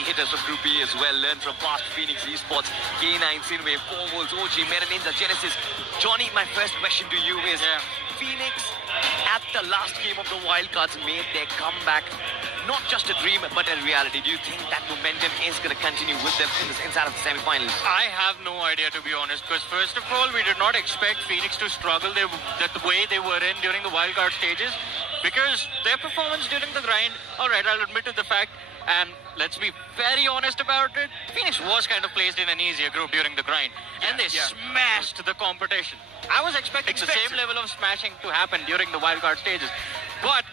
heavy hitters from Group B as well. Learn from past Phoenix Esports, K9, Sinway, 4 Wolves, OG, Meta Ninja, Genesis. Johnny, my first question to you is, Phoenix at the last game of the wildcards made their comeback. Not just a dream, but a reality. Do you think that momentum is going to continue with them inside of the semi-finals? I have no idea, to be honest, because first of all, we did not expect Phoenix to struggle the way they were in during the wildcard stages, because their performance during the grind, all right, I'll admit to the fact, and let's be very honest about it, Phoenix was kind of placed in an easier group during the grind, and they smashed the competition. I was expecting the same level of smashing to happen during the wildcard stages, but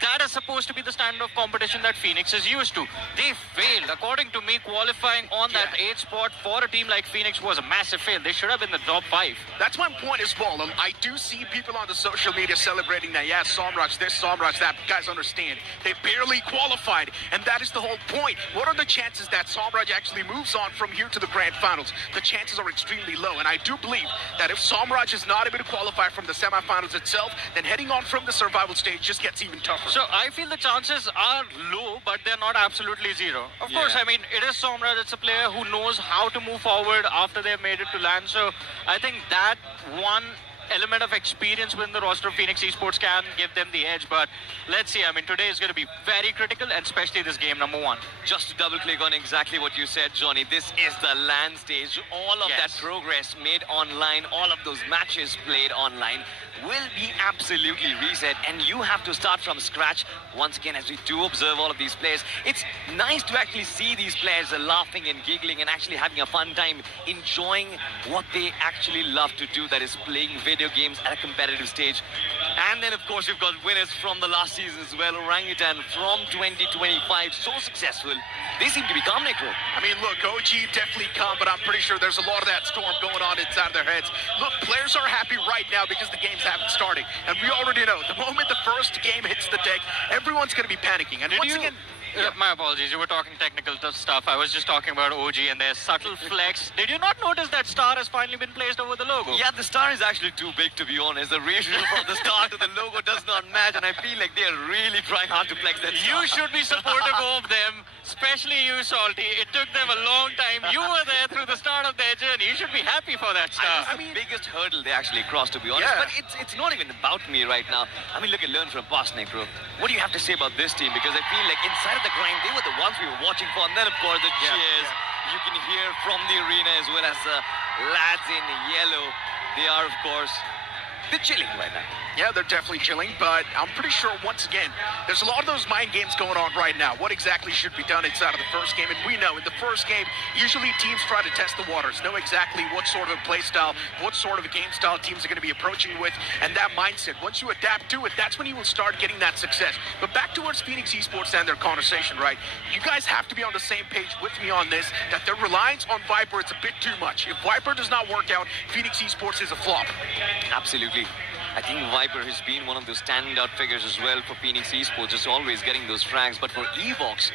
that is supposed to be the standard of competition that Phoenix is used to. They failed. According to me, qualifying on that 8th spot for a team like Phoenix was a massive fail. They should have been the top 5. That's my point as well. I do see people on the social media celebrating that, yeah, Somraj this, Somraj that. Guys, understand, they barely qualified, and that is the whole point. What are the chances that Somraj actually moves on from here to the grand finals? The chances are extremely low, and I do believe that if Somraj is not able to qualify from the semifinals itself, then heading on from the survival stage just gets even tougher. So I feel the chances are low, but they're not absolutely zero. Of course, I mean, it is Somraj. It's a player who knows how to move forward after they've made it to land. So I think that one element of experience within the roster of Phoenix Esports can give them the edge. But let's see. I mean, today is going to be very critical, and especially this game number 1. Just to double click on exactly what you said, Johnny, this is the LAN stage. All of that progress made online, all of those matches played online will be absolutely reset, and you have to start from scratch once again. As we do observe all of these players, it's nice to actually see these players laughing and giggling and actually having a fun time enjoying what they actually love to do, that is playing video games at a competitive stage. And then of course you've got winners from the last season as well. Orangutan from 2025, so successful. They seem to be calm, Necro. I mean, look, OG definitely calm, but I'm pretty sure there's a lot of that storm going on inside their heads. Look, players are happy right now because the games haven't started, and we already know the moment the first game hits the deck, everyone's going to be panicking. And once again, my apologies, you were talking technical stuff. I was just talking about OG and their subtle flex. Did you not notice that star has finally been placed over the logo? Yeah, the star is actually too big, to be honest. The ratio from the star to the logo does not match, and I feel like they're really trying hard to flex that star. You should be supportive of them, especially you, Salty. It took them a long time. You were there through the start of their journey. You should be happy for that star. I mean, the biggest hurdle they actually crossed, to be honest. But it's not even about me right now. I mean, look at learn from past, Necro. What do you have to say about this team? Because I feel like inside of the grind, they were the ones we were watching for. And then, of course, the cheers. You can hear from the arena as well as the lads in yellow. They are, of course, they're chilling right now. Yeah, they're definitely chilling, but I'm pretty sure, once again, there's a lot of those mind games going on right now. What exactly should be done inside of the first game? And we know in the first game, usually teams try to test the waters, know exactly what sort of a play style, what sort of a game style teams are going to be approaching with, and that mindset. Once you adapt to it, that's when you will start getting that success. But back towards Phoenix Esports and their conversation, right? You guys have to be on the same page with me on this, that their reliance on Viper, it's a bit too much. If Viper does not work out, Phoenix Esports is a flop. Absolutely. I think Viper has been one of those standout figures as well for Phoenix Esports, just always getting those frags. But for Evox,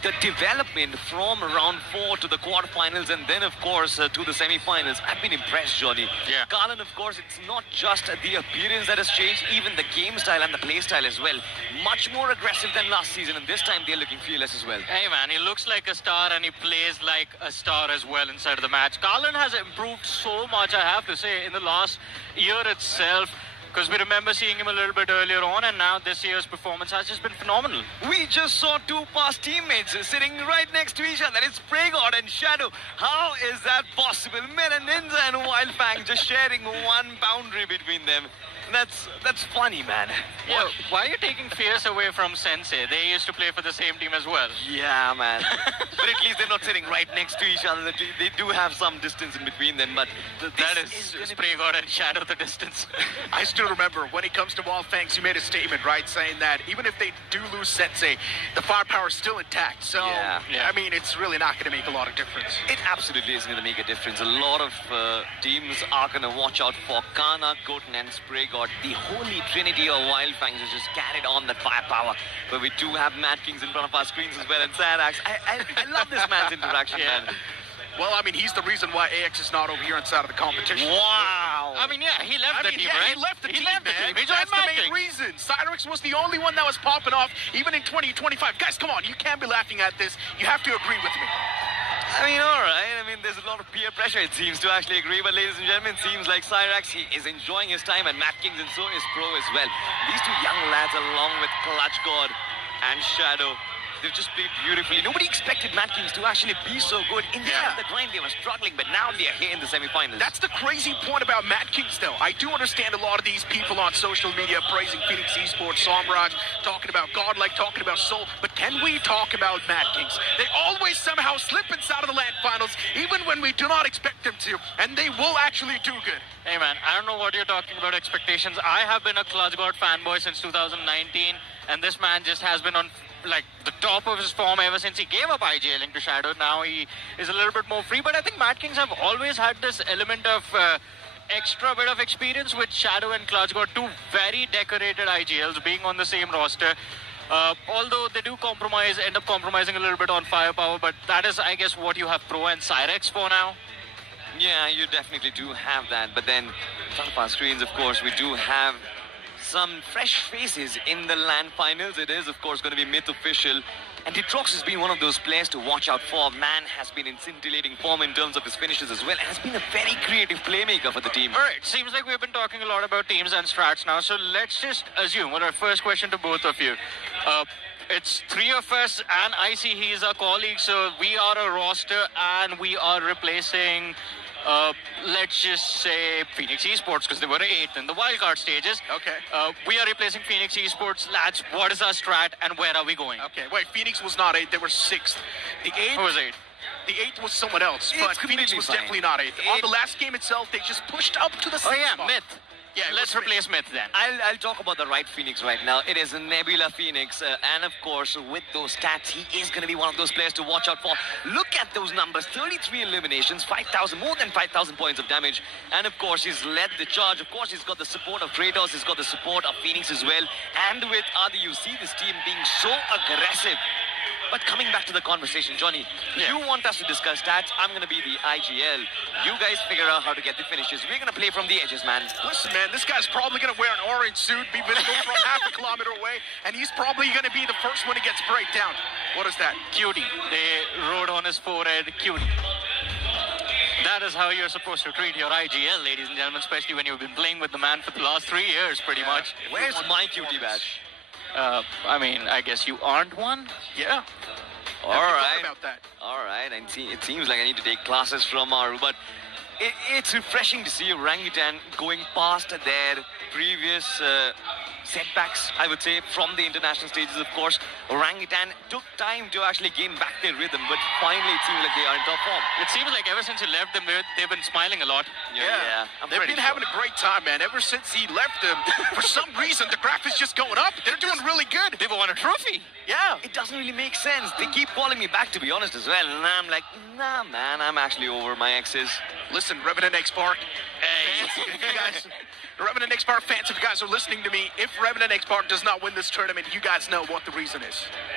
the development from round 4 to the quarterfinals and then, of course, to the semi-finals, I've been impressed, Johnny. Yeah. Karlan, of course, it's not just the appearance that has changed, even the game style and the play style as well. Much more aggressive than last season, and this time they're looking fearless as well. Hey, man, he looks like a star and he plays like a star as well inside of the match. Karlan has improved so much, I have to say, in the last year itself. Because we remember seeing him a little bit earlier on, and now this year's performance has just been phenomenal. We just saw 2 past teammates sitting right next to each other. It's Spraygod and Shadow. How is that possible? Meta Ninja and Wildfang just sharing one boundary between them. That's funny, man. Yeah, why are you taking Fierce away from Sensei? They used to play for the same team as well. Yeah, man. But at least they're not sitting right next to each other. They do have some distance in between them, but that is Spraygod and Shadow the distance. I still remember when it comes to Wildfangs, you made a statement, right, saying that even if they do lose Sensei, the firepower is still intact. So, I mean, it's really not going to make a lot of difference. It absolutely is going to make a difference. A lot of teams are going to watch out for Kana, Goten, and Spraygod. The holy trinity of Wildfangs has just carried on that firepower. But we do have Mad Kings in front of our screens as well, and Sadax. I love this man's interaction, man. Well, I mean, he's the reason why AX is not over here inside of the competition. Wow, Wow. I mean, yeah, he left the team, yeah, right? he left the team, left the man. team. He joined That's the main Matrix. reason. Cyrix was the only one that was popping off, even in 2025. Guys, come on, you can't be laughing at this. You have to agree with me. I mean, all right. I mean, there's a lot of peer pressure, it seems, to actually agree. But ladies and gentlemen, it seems like Cyrax, he is enjoying his time, and Matt Kings, and so is Pro as well. These two young lads, along with Clutch God and Shadow, they've just played beautifully. Nobody expected Matt Kings to actually be so good. In the end of the grind, they were struggling, but now they are here in the semifinals. That's the crazy point about Matt Kings, though. I do understand a lot of these people on social media praising Phoenix Esports, Somraj, talking about Godlike, talking about Soul, but can we talk about Matt Kings? They always somehow slip inside of the LAN finals, even when we do not expect them to, and they will actually do good. Hey, man, I don't know what you're talking about expectations. I have been a Clutch God fanboy since 2019, and this man just has been on like the top of his form ever since he gave up IGLing to Shadow. Now he is a little bit more free, but I think Mad Kings have always had this element of extra bit of experience with Shadow and Clutch. Got two very decorated IGLs being on the same roster. Although they do end up compromising a little bit on firepower, but that is, I guess, what you have Pro and Cyrex for now. Yeah, you definitely do have that. But then, in front of our screens, of course, we do have some fresh faces in the LAN finals. It is, of course, going to be Myth official. And Detrox has been one of those players to watch out for. Man has been in scintillating form in terms of his finishes as well. And has been a very creative playmaker for the team. All right, seems like we've been talking a lot about teams and strats now. So let's just assume, well, our first question to both of you. It's three of us, and I see he's a colleague, so we are a roster, and we are replacing, let's just say, Phoenix Esports, because they were 8th in the wildcard stages. Okay. We are replacing Phoenix Esports. Lads, what is our strat, and where are we going? Okay, wait, Phoenix was not 8th, they were 6th. The 8th... Who was 8th? The 8th was someone else, but Phoenix was fine. definitely not 8th. On the last game itself, they just pushed up to the 6th Oh, yeah, spot. Myth. Yeah, Let's replace Myth then. I'll talk about the right Phoenix right now. It is Nebula Phoenix. And of course, with those stats, he is going to be one of those players to watch out for. Look at those numbers. 33 eliminations, 5,000, more than 5,000 points of damage. And of course, he's led the charge. Of course, he's got the support of Kratos. He's got the support of Phoenix as well. And with Adi, you see this team being so aggressive. But coming back to the conversation, Johnny, Yeah. you want us to discuss stats. I'm going to be the IGL. You guys figure out how to get the finishes. We're going to play from the edges, man. Listen, man, this guy's probably going to wear an orange suit, be visible from half a kilometer away, and he's probably going to be the first one to get sprayed down. What is that? Cutie. They wrote on his forehead, cutie. That is how you're supposed to treat your IGL, ladies and gentlemen, especially when you've been playing with the man for the last 3 years, pretty much. Where's my cutie badge? I mean, I guess you aren't one? Yeah. All Have you thought right. about that? All right. And it seems like I need to take classes from Maru, but it's refreshing to see Orangutan going past their previous setbacks, I would say, from the international stages, of course. Orangutan took time to actually gain back their rhythm, but finally it seems like they are in top form. It seems like ever since he left them, they've been smiling a lot. Yeah. I'm They've pretty been sure. having a great time, man. Ever since he left them, for some reason, the graph is just going up. They're doing really good. They've won a trophy. Yeah. It doesn't really make sense. They keep calling me back, to be honest, as well. And I'm like, nah, man, I'm actually over my exes. Listen, Revenant X Park. Hey. Fans, if you guys, Revenant X Park fans, if you guys are listening to me, if Revenant X Park does not win this tournament, you guys know what the reason is.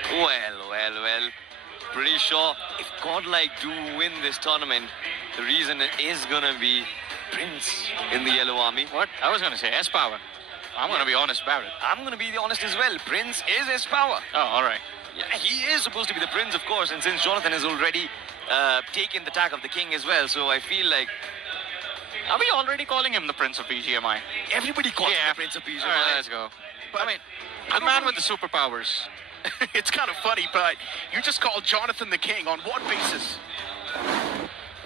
Well. Pretty sure if Godlike do win this tournament, the reason is gonna be Prince in the Yellow Army. What? I was going to say S-Power. I'm going to be honest about it. I'm gonna be honest as well. Prince is his power. Oh, all right. Yeah, he is supposed to be the Prince, of course, and since Jonathan has already taken the tag of the King as well, so I feel like Are we already calling him the Prince of BGMI? everybody calls him the Prince of PG. All right, let's go. But I mean, I the don't man really- with the superpowers. It's kind of funny, but you just called Jonathan the King. On what basis?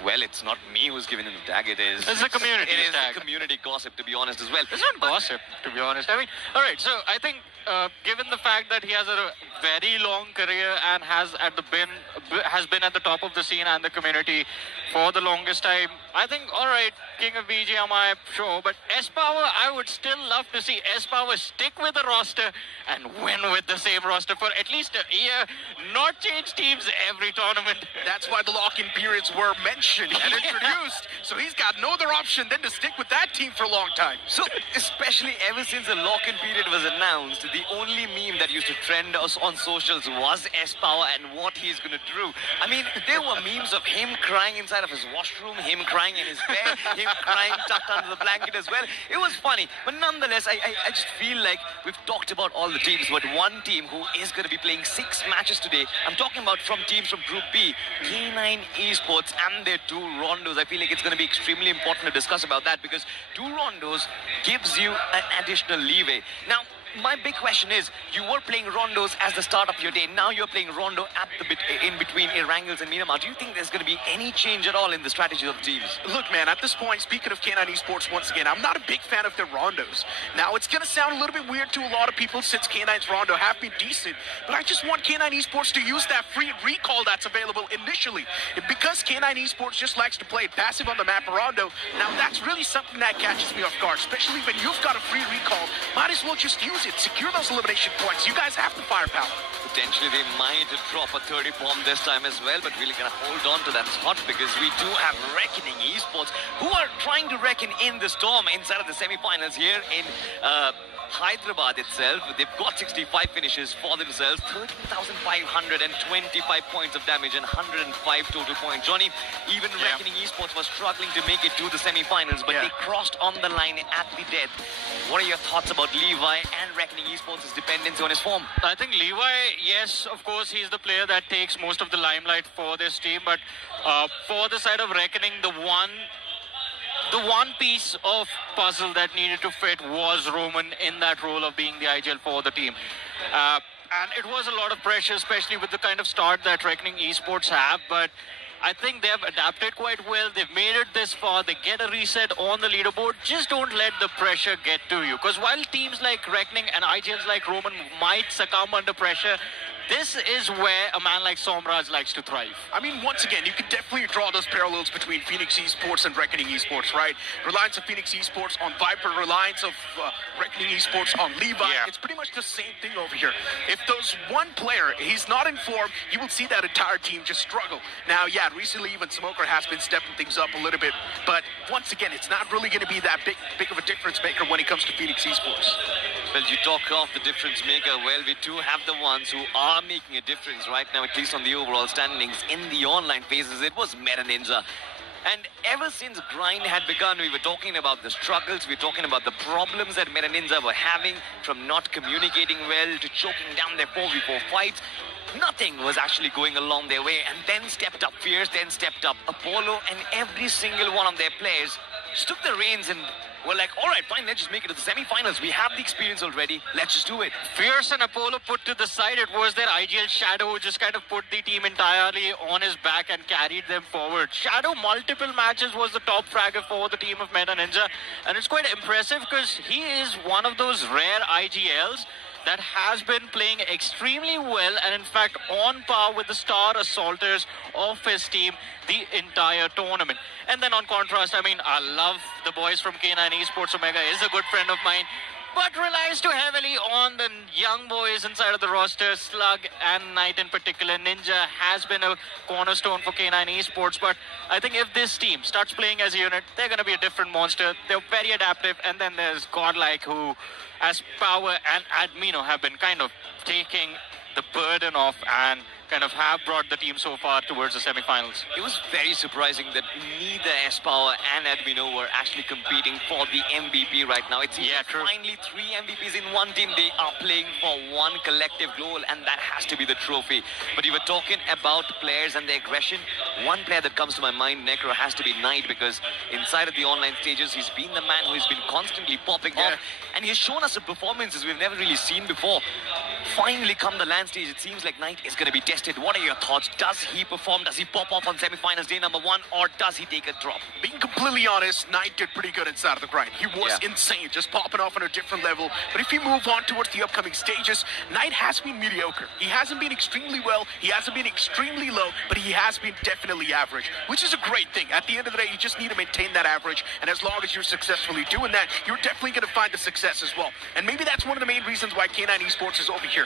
Well, it's not me who's giving him the tag. It is. It's the community It is tag. the community gossip, to be honest, as well. It's not gossip, to be honest. I mean, all right. So I think, given the fact that he has a very long career and has been at the top of the scene and the community for the longest time, I think, all right, King of BGMI, sure. But S-Power, I would still love to see S-Power stick with the roster and win with the same roster for at least a year, not change teams every tournament. That's why the lock-in periods were mentioned and Yeah. introduced. So he's got no other option than to stick with that team for a long time. So, especially ever since the lock-in period was announced, the only meme that used to trend us on socials was S-Power and what he's going to do. I mean, there were memes of him crying inside of his washroom, him crying in his bed, him crying tucked under the blanket as well. It was funny, but nonetheless, I just feel like we've talked about all the teams, but one team who is going to be playing 6 matches today, I'm talking about from teams from Group B, K9 Esports and their 2 rondos. I feel like it's going to be extremely important to discuss about that because 2 rondos gives you an additional leeway. Now, my big question is, you were playing rondos as the start of your day. Now you're playing rondo at the bit in between Erangels and Myanmar. Do you think there's going to be any change at all in the strategy of the teams? Look, man, at this point, speaking of K9 Esports once again, I'm not a big fan of their rondos. Now, it's going to sound a little bit weird to a lot of people since K9's rondo have been decent, but I just want K9 Esports to use that free recall that's available initially. Because K9 Esports just likes to play passive on the map rondo, now that's really something that catches me off guard, especially when you've got a free recall. Might as well just use it. Secure those elimination points. You guys have the firepower. Potentially they might drop a 30 bomb this time as well, but we're going to hold on to that spot because we do have Reckoning Esports who are trying to reckon in the storm inside of the semi-finals here in Hyderabad itself. They've got 65 finishes for themselves, 13,525 points of damage and 105 total points. Johnny, even Reckoning Esports was struggling to make it to the semi-finals, but they crossed on the line at the death. What are your thoughts about Levi and Reckoning Esports' dependency on his form? I think Levi, yes, of course, he's the player that takes most of the limelight for this team, but for the side of Reckoning, the one piece of puzzle that needed to fit was Roman in that role of being the IGL for the team. And it was a lot of pressure, especially with the kind of start that Reckoning Esports have, but I think they've adapted quite well. They've made it this far. They get a reset on the leaderboard. Just don't let the pressure get to you. Because while teams like Reckoning and IGLs like Roman might succumb under pressure, this is where a man like Somraj likes to thrive. I mean, once again, you can definitely draw those parallels between Phoenix Esports and Reckoning Esports, right? Reliance of Phoenix Esports on Viper, reliance of Reckoning Esports on Levi. Yeah. It's pretty much the same thing over here. If there's one player, he's not in form, you will see that entire team just struggle. Now, yeah, recently even Smoker has been stepping things up a little bit, but once again, it's not really going to be that big of a difference maker when it comes to Phoenix Esports. Well, you talk of the difference maker. Well, we do have the ones who are making a difference right now, at least on the overall standings in the online phases. It was Meta Ninja. And ever since Grind had begun, we were talking about the struggles, we were talking about the problems that Meta Ninja were having, from not communicating well to choking down their 4v4 fights. Nothing was actually going along their way. And then stepped up Fierce, then stepped up Apollo, and every single one of their players just took the reins and were like, all right, fine, let's just make it to the semi-finals. We have the experience already. Let's just do it. Fierce and Apollo put to the side. It was their IGL Shadow who just kind of put the team entirely on his back and carried them forward. Shadow, multiple matches, was the top fragger for the team of Meta Ninja. And it's quite impressive because he is one of those rare IGLs that has been playing extremely well and in fact on par with the star assaulters of his team the entire tournament. And then on contrast, I mean, I love the boys from K9 Esports. Omega is a good friend of mine, but relies too heavily on the young boys inside of the roster. Slug and Knight in particular. Ninja has been a cornerstone for K9 Esports, but I think if this team starts playing as a unit, they're going to be a different monster. They're very adaptive. And then there's Godlike, who, as Power and Admino, have been kind of taking the burden off and kind of have brought the team so far towards the semi-finals. It was very surprising that neither S-Power and Admino were actually competing for the MVP right now. It seems like finally 3 MVPs in one team. They are playing for one collective goal, and that has to be the trophy. But you were talking about players and their aggression. One player that comes to my mind, Necro, has to be Knight, because inside of the online stages, he's been the man who has been constantly popping off, and he's shown us some performances we've never really seen before. Finally, come the land stage, it seems like Knight is going to be tested. What are your thoughts? Does he perform? Does he pop off on semi-finals day number 1, or does he take a drop? Being completely honest, Knight did pretty good inside of the grind. He was insane, just popping off on a different level. But if you move on towards the upcoming stages, Knight has been mediocre. He hasn't been extremely well, he hasn't been extremely low, but he has been definitely average, which is a great thing. At the end of the day, you just need to maintain that average, and as long as you're successfully doing that, you're definitely going to find the success as well. And maybe that's one of the main reasons why K9 Esports is over here.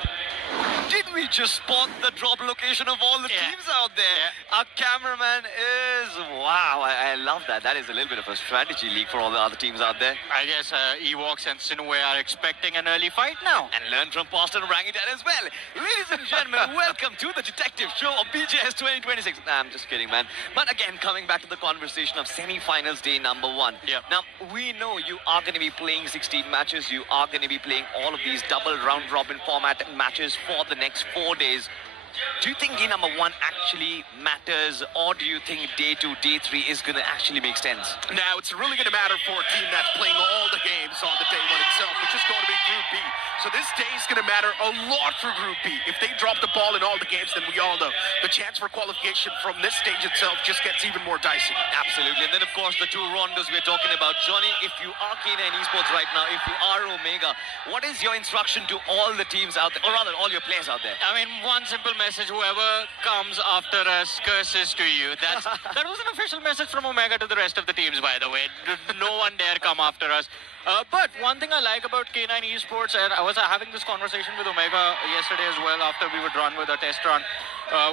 Did we just spot the drop location of all the teams out there? Our cameraman is, wow, I love that. That is a little bit of a strategy leak for all the other teams out there. I guess Ewoks and Sinway are expecting an early fight now. And learn from Boston Orangutan as well. Ladies and gentlemen, welcome to the detective show of BGIS 2026. Nah, I'm just kidding, man. But again, coming back to the conversation of semi-finals day number 1. Yeah. Now, we know you are going to be playing 16 matches. You are going to be playing all of these double round-robin format matches for the next 4 days. Do you think day number 1 actually matters, or do you think day 2, day 3 is going to actually make sense? Now, it's really going to matter for a team that's playing all the games on the day 1 itself, which is going to be Group B. So this day is going to matter a lot for Group B. If they drop the ball in all the games, then we all know the chance for qualification from this stage itself just gets even more dicey. Absolutely. And then, of course, the 2 rondos we're talking about. Johnny, if you are K9 Esports right now, if you are Omega, what is your instruction to all the teams out there, or rather, all your players out there? I mean, one simple message: whoever comes after us curses to you. That was an official message from Omega to the rest of the teams, by the way. No one dare come after us. But one thing I like about K9 Esports, and I was having this conversation with Omega yesterday as well after we were done with our test run,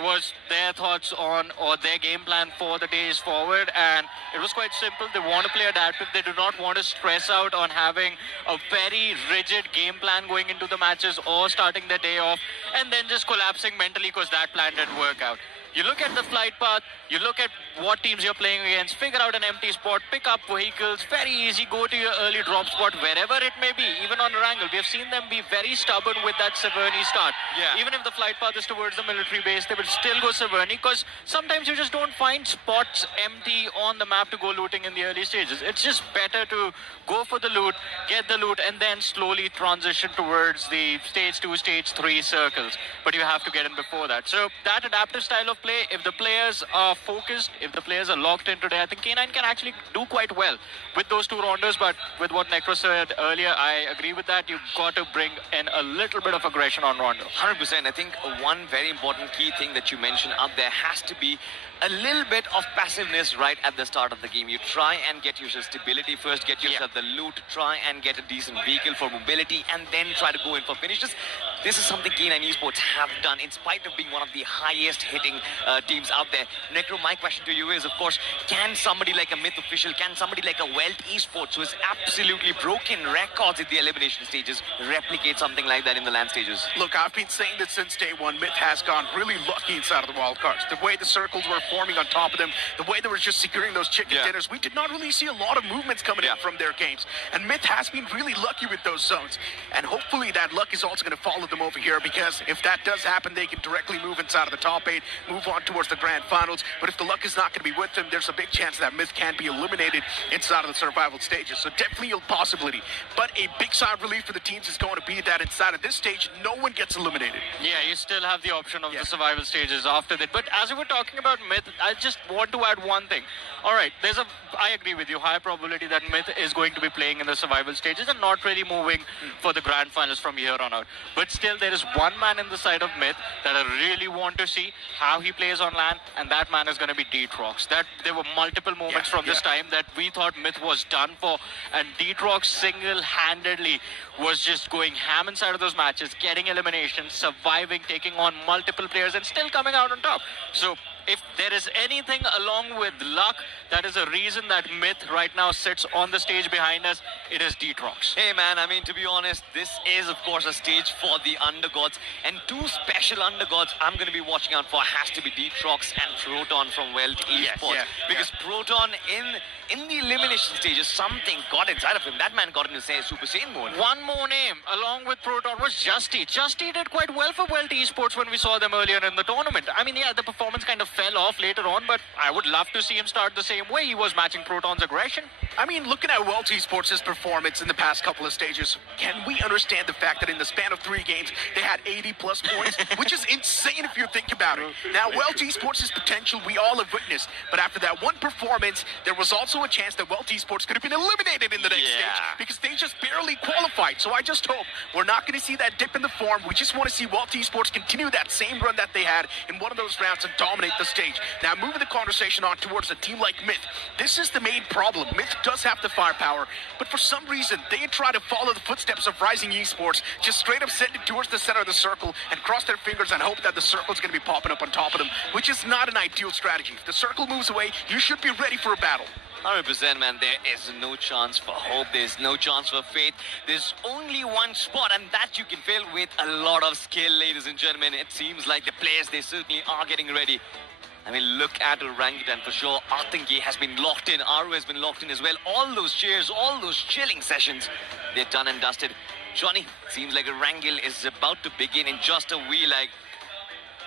was their thoughts on or their game plan for the days forward. And it was quite simple. They want to play adaptive. They do not want to stress out on having a very rigid game plan going into the matches or starting the day off and then just collapsing mentally because that plan didn't work out. You look at the flight path, you look at what teams you're playing against, figure out an empty spot, pick up vehicles, very easy, go to your early drop spot, wherever it may be, even on Wrangle. We have seen them be very stubborn with that Severny start. Yeah. Even if the flight path is towards the military base, they will still go Severny because sometimes you just don't find spots empty on the map to go looting in the early stages. It's just better to go for the loot, get the loot, and then slowly transition towards the stage 2, stage 3 circles. But you have to get in before that. So that adaptive style of play, if the players are focused, if the players are locked in today, I think K9 can actually do quite well with those 2 rounders. But with what Necro said earlier, I agree with that. You've got to bring in a little bit of aggression on rondo. 100%. I think one very important key thing that you mentioned up there has to be a little bit of passiveness right at the start of the game. You try and get yourself stability first, get yourself the loot, try and get a decent vehicle for mobility, and then try to go in for finishes. This is something K9 Esports have done in spite of being one of the highest hitting teams out there. Necro, my question to you is, of course, can somebody like a Myth Official, can somebody like a Welt Esports, who has absolutely broken records in the elimination stages, replicate something like that in the land stages? Look, I've been saying this since day 1. Myth has gone really lucky inside of the wild cards. The way the circles were forming on top of them, the way they were just securing those chicken dinners, we did not really see a lot of movements coming in from their games. And Myth has been really lucky with those zones. And hopefully that luck is also going to follow them over here, because if that does happen, they can directly move inside of the top 8, move on towards the grand finals. But if the luck is not going to be with them, there's a big chance that Myth can be eliminated inside of the survival stages. So definitely a possibility. But a big sigh of relief for the teams is going to be that inside of this stage, no one gets eliminated. Yeah, you still have the option of the survival stages after that. But as we were talking about Myth, I just want to add one thing. All right, I agree with you, high probability that Myth is going to be playing in the survival stages and not really moving for the grand finals from here on out. But still, there is one man in the side of Myth that I really want to see how he plays on land, and that man is going to be Detrox. That there were multiple moments from this time that we thought Myth was done for, and Detrox single-handedly was just going ham inside of those matches, getting eliminations, surviving, taking on multiple players, and still coming out on top. So if there is anything along with luck, that is a reason that Myth right now sits on the stage behind us, it is Detrox. Hey man, I mean, to be honest, this is of course a stage for the undergods, and 2 special undergods I'm going to be watching out for has to be Detrox and Proton from Welt Esports. Because Proton in the elimination stages, something got inside of him. That man got into Super Saiyan mode. One more name along with Proton was Justy. Justy did quite well for Welt Esports when we saw them earlier in the tournament. I mean, yeah, the performance kind of fell off later on, but I would love to see him start the same way. He was matching Proton's aggression. I mean, looking at Welt Esports' performance in the past couple of stages, can we understand the fact that in the span of 3 games, they had 80-plus points, which is insane if you think about it. Now, Welt Esports' potential, we all have witnessed, but after that one performance, there was also a chance that Welt Esports could have been eliminated in the next stage, because they just barely qualified. So I just hope we're not going to see that dip in the form. We just want to see Welt Esports continue that same run that they had in one of those rounds and dominate the stage. Now, moving the conversation on towards a team like Myth. This is the main problem. Myth does have the firepower, but for some reason, they try to follow the footsteps of Rising Esports, just straight up send it towards the center of the circle and cross their fingers and hope that the circle's going to be popping up on top of them, which is not an ideal strategy. If the circle moves away, you should be ready for a battle. 100%, man. There is no chance for hope. There's no chance for faith. There's only one spot, and that you can fill with a lot of skill, ladies and gentlemen. It seems like the players, they certainly are getting ready. I mean, look at Orangutan for sure. Atangi has been locked in. Aru has been locked in as well. All those cheers, all those chilling sessions, they're done and dusted. Johnny, seems like Orangil is about to begin in just a wee like.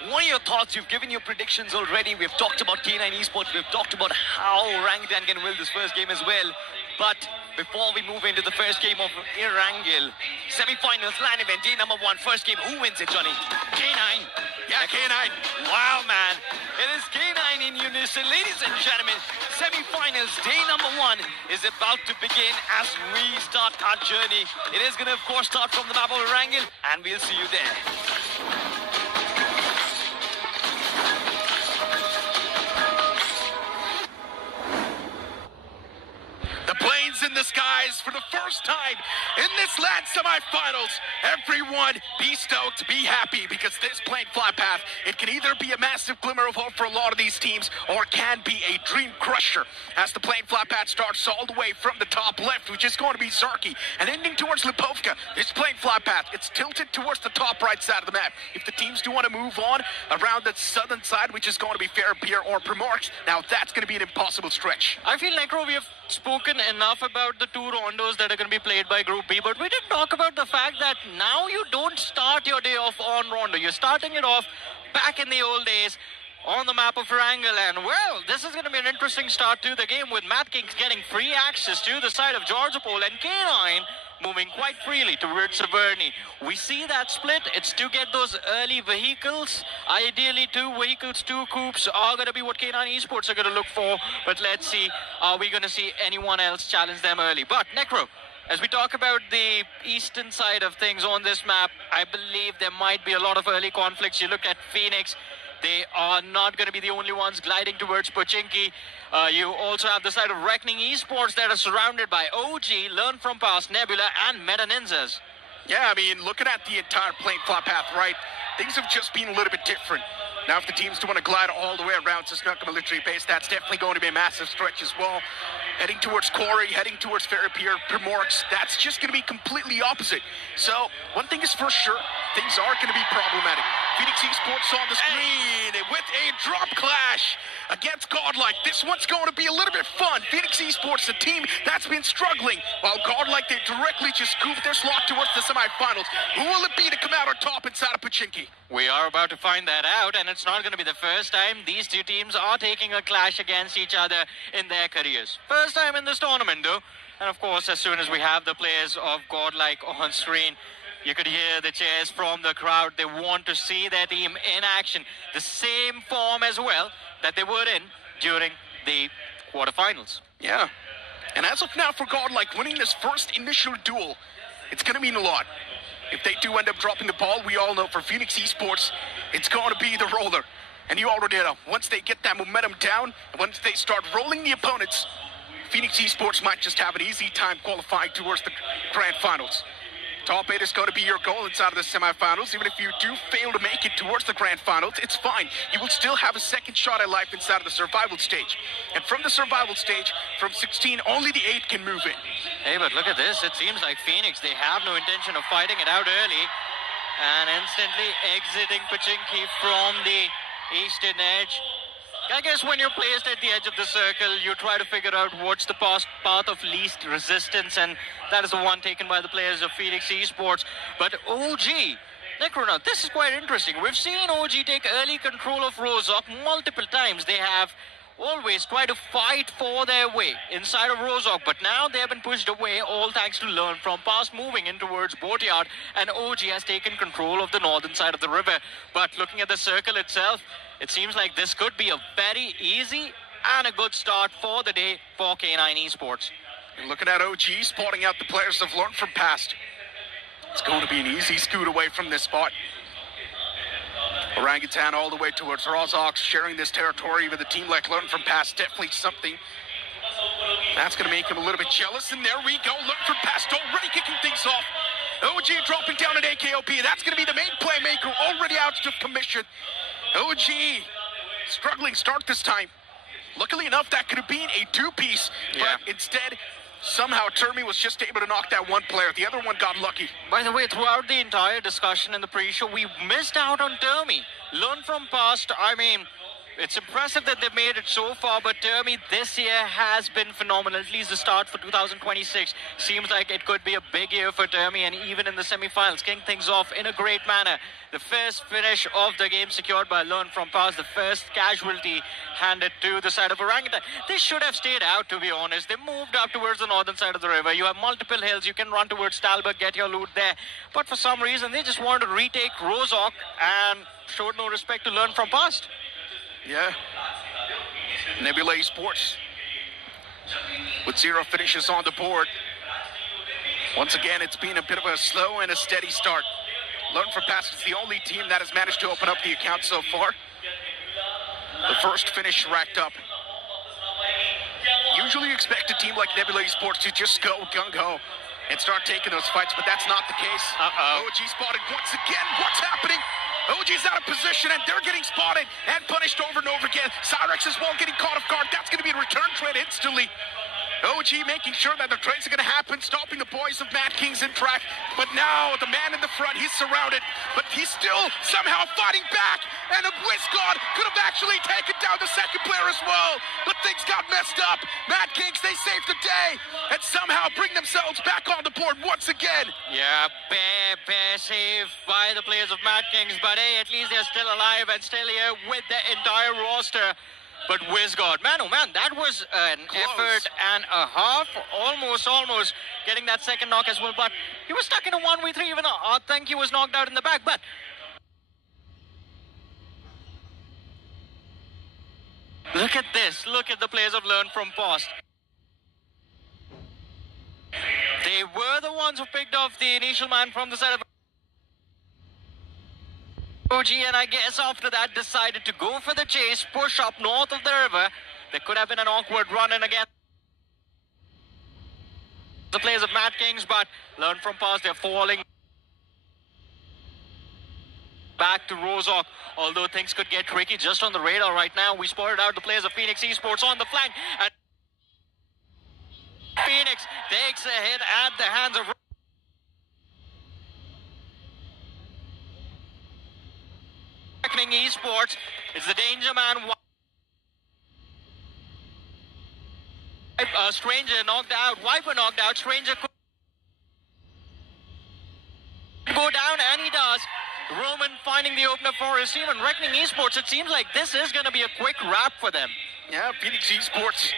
What are your thoughts? You've given your predictions already. We've talked about K9 Esports. We've talked about how Orangutan can win this first game as well. But before we move into the first game of Erangel, semi-finals, LAN event, day number 1, first game. Who wins it, Johnny? K9. Yeah, K9. Wow, man. It is K9 in unison. Ladies and gentlemen, semi-finals, day number 1 is about to begin as we start our journey. It is going to, of course, start from the map of Erangel, and we'll see you there. In the skies for the first time in this LAN semifinals. Everyone be stoked, be happy, because this plane fly path, it can either be a massive glimmer of hope for a lot of these teams or can be a dream crusher as the plane fly path starts all the way from the top left, which is going to be Zarki, and ending towards Lipovka. This plane fly path, it's tilted towards the top right side of the map. If the teams do want to move on around the southern side, which is going to be Fairpier or Primorx, now that's going to be an impossible stretch. I feel like, we have spoken enough about the 2 rondos that are going to be played by Group B, but we didn't talk about the fact that now you don't start your day off on rondo. You're starting it off back in the old days on the map of Erangel, and well, this is going to be an interesting start to the game with Matt Kings getting free access to the side of Georgopol and K9 moving quite freely towards Severny. We see that split. It's to get those early vehicles. Ideally, 2 vehicles, 2 coupes are going to be what K9 Esports are going to look for. But let's see, are we going to see anyone else challenge them early? But Necro, as we talk about the eastern side of things on this map, I believe there might be a lot of early conflicts. You look at Phoenix. They are not going to be the only ones gliding towards Pochinki. You also have the side of Reckoning Esports that are surrounded by OG, Learn From Past, Nebula, and Meta Ninjas. Yeah, I mean, looking at the entire plane fly path, right, things have just been a little bit different. Now, if the teams do want to glide all the way around Cisnaka Military Base, that's definitely going to be a massive stretch as well. Heading towards Corey, heading towards Fairpier, Primorx, that's just going to be completely opposite. So, one thing is for sure, things are going to be problematic. Phoenix Esports on the screen with a drop clash against Godlike. This one's going to be a little bit fun. Phoenix Esports, a team that's been struggling, while Godlike, they directly just scooped their slot towards the semifinals. Who will it be to come out on top inside of Pochinki? We are about to find that out, and it's not going to be the first time these 2 teams are taking a clash against each other in their careers. First time in this tournament, though. And of course, as soon as we have the players of Godlike on screen, you could hear the cheers from the crowd. They want to see their team in action. The same form as well that they were in during the quarterfinals. Yeah. And as of now, for Godlike, winning this first initial duel, it's going to mean a lot. If they do end up dropping the ball, we all know for Phoenix Esports, it's going to be the roller. And you already know, once they get that momentum down, once they start rolling the opponents, Phoenix Esports might just have an easy time qualifying towards the grand finals. Top 8 is going to be your goal inside of the semifinals. Even if you do fail to make it towards the grand finals, it's fine. You will still have a second shot at life inside of the survival stage. And from the survival stage, from 16, only the 8 can move in. Hey, but look at this. It seems like Phoenix, they have no intention of fighting it out early. And instantly exiting Pochinki from the eastern edge. I guess when you're placed at the edge of the circle, you try to figure out what's the path of least resistance, and that is the one taken by the players of Phoenix Esports. But OG, Necrona, this is quite interesting. We've seen OG take early control of Rozok multiple times. They have always tried to fight for their way inside of Rozok, but now they have been pushed away, all thanks to Learn From Past moving in towards Boatyard, and OG has taken control of the northern side of the river. But looking at the circle itself, it seems like this could be a very easy and a good start for the day for K9 Esports. And looking at OG, spotting out the players of Learn From Past. It's going to be an easy scoot away from this spot. Orangutan all the way towards Rozok, sharing this territory with a team like Learn From Past. Definitely something that's going to make him a little bit jealous. And there we go. Learn From Past already kicking things off. OG dropping down at AKOP. That's going to be the main playmaker, already out of commission. OG struggling start this time. Luckily enough, that could have been a two-piece, but instead, somehow Termi was just able to knock that one player. The other one got lucky. By the way, throughout the entire discussion in the pre-show, we missed out on Termi. Learn from past. I mean, it's impressive that they've made it so far, but Termi this year has been phenomenal. At least the start for 2026 seems like it could be a big year for Termi, and even in the semi-finals, kicking things off in a great manner. The first finish of the game secured by Learn From Past, the first casualty handed to the side of Orangutan. They should have stayed out, to be honest. They moved up towards the northern side of the river. You have multiple hills. You can run towards Talbot, get your loot there. But for some reason, they just wanted to retake Rozok and showed no respect to Learn From Past. Yeah. Nebula Esports with 0 finishes on the board. Once again, it's been a bit of a slow and a steady start. Learn From Past is the only team that has managed to open up the account so far. The first finish racked up. Usually expect a team like Nebula Esports to just go gung-ho and start taking those fights, but that's not the case. OG spotted once again. What's happening? OG's out of position, and they're getting spotted and punished over and over again. Cyrex as well getting caught off guard. That's going to be a return trade instantly. OG making sure that the trades are going to happen, stopping the boys of Mad Kings in track. But now the man in the front, he's surrounded, but he's still somehow fighting back. And a WizGod could have actually taken down the second player as well. But things got messed up. Mad Kings, they saved the day and somehow bring themselves back on the board once again. Yeah, bare save by the players of Mad Kings. But hey, at least they're still alive and still here with the entire roster. But WizGod, man, oh man, that was an effort and a half. Almost getting that second knock as well. But he was stuck in a 1v3. Even I think he was knocked out in the back. But look at this. Look at the players of Learn From Past. They were the ones who picked off the initial man from the side of OG, and I guess after that decided to go for the chase, push up north of the river. There could have been an awkward run-in again. The players of Mad Kings, but Learn From Past, they're falling back to Rozok. Although things could get tricky just on the radar right now. We spotted out the players of Phoenix Esports on the flank, and Phoenix takes a hit at the hands of Reckoning Esports. It's the Danger Man. Stranger knocked out. Viper knocked out. Stranger could go down, and he does. Roman finding the opener for his team, and Reckoning Esports, it seems like this is going to be a quick wrap for them. Yeah, Phoenix Esports,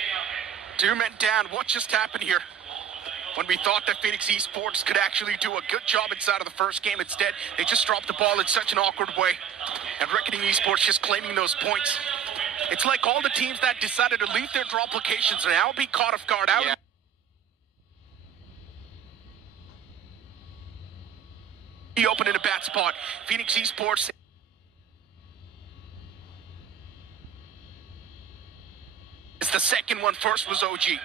2 men down. What just happened here? When we thought that Phoenix Esports could actually do a good job inside of the first game, instead, they just dropped the ball in such an awkward way. And Reckoning Esports just claiming those points. It's like all the teams that decided to leave their drop locations are now being caught off guard. He opened in a bad spot. Phoenix Esports. It's the second one. First was OG.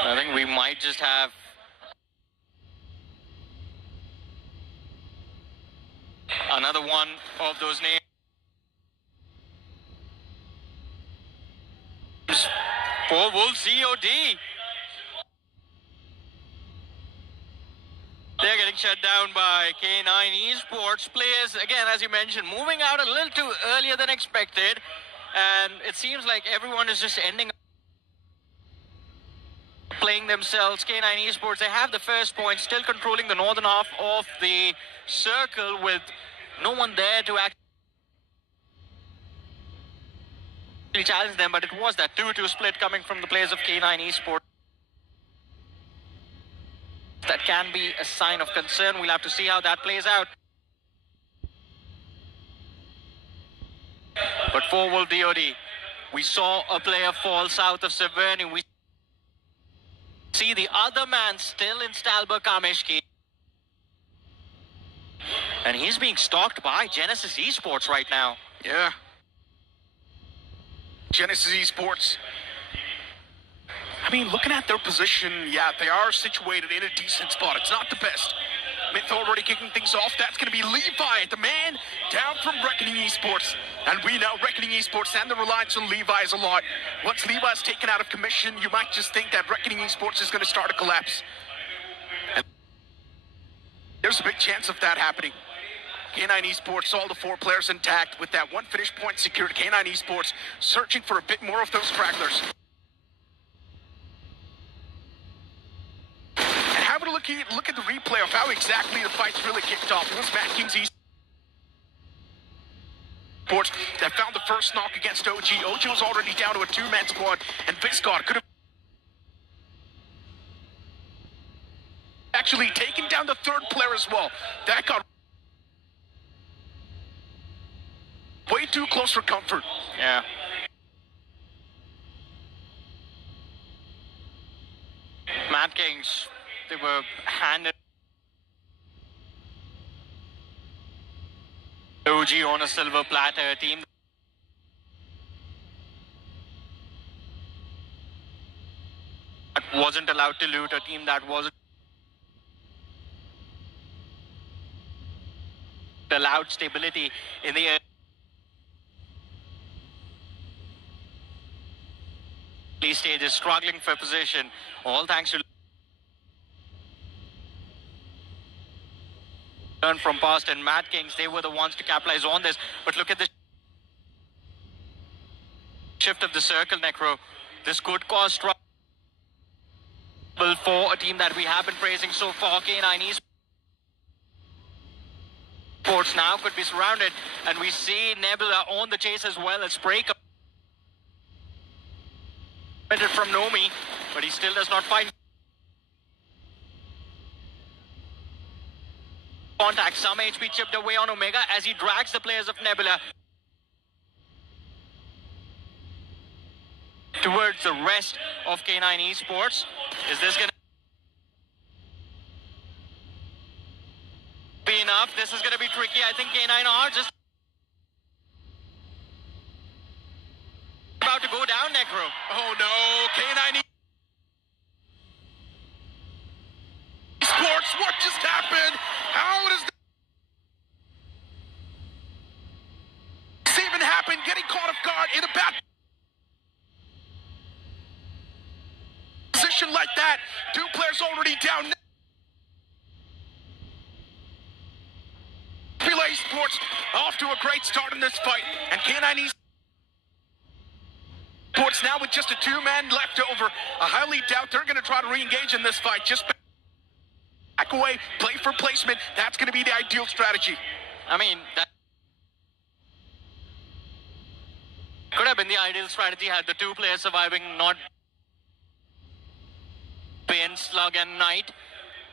I think we might just have another one of those names for Wolves COD. They're getting shut down by K9 Esports. Players, again, as you mentioned, moving out a little too earlier than expected. And it seems like everyone is just ending up playing themselves. K9 Esports, they have the first point, still controlling the northern half of the circle with no one there to actually challenge them, but it was that 2-2 split coming from the players of K9 Esports. That can be a sign of concern. We'll have to see how that plays out. But for Wolf DOD, we saw a player fall south of Severny. We see the other man still in Stalber Kameshki. And he's being stalked by Genesis Esports right now. Yeah. Genesis Esports. I mean, looking at their position, yeah, they are situated in a decent spot. It's not the best. Myth already kicking things off. That's going to be Levi, the man down from Reckoning Esports. And we know Reckoning Esports and the reliance on Levi is a lot. Once Levi's taken out of commission, you might just think that Reckoning Esports is going to start a collapse. And there's a big chance of that happening. K9 Esports, all the 4 players intact with that 1 finish point secured. K9 Esports searching for a bit more of those stragglers. And having a look at the replay of how exactly the fight's really kicked off. It was Mad Kings Esports that found the first knock against OG. OG was already down to a 2-man squad, and Viscott could have actually taken down the 3rd player as well. That got way too close for comfort. Yeah. Mad Kings, they were handed OG on a silver platter, a team that wasn't allowed to loot, a team that wasn't allowed stability in the early stages, struggling for position, all thanks to learn from past. And Mad Kings, they were the ones to capitalize on this. But look at the shift of the circle, Necro. This could cause trouble for a team that we have been praising so far. K9 Esports now could be surrounded, and we see Nebula on the chase as well as Break from Nomi, but he still does not find contact. Some HP chipped away on Omega as he drags the players of Nebula towards the rest of K9 Esports. Is this going to be enough? This is going to be tricky. I think K9 are just about to go down, Necro. Oh no, K9 Esports, what just happened? How does this even happen? Getting caught off guard in a bad position like that. 2 players already down. Nebula Esports off to a great start in this fight. And K9 Esports now with just a 2-man left over. I highly doubt they're going to try to re-engage in this fight. Just back away, play for placement. That's going to be the ideal strategy. I mean, that could have been the ideal strategy had the 2 players surviving, not Pain, Slug and Knight.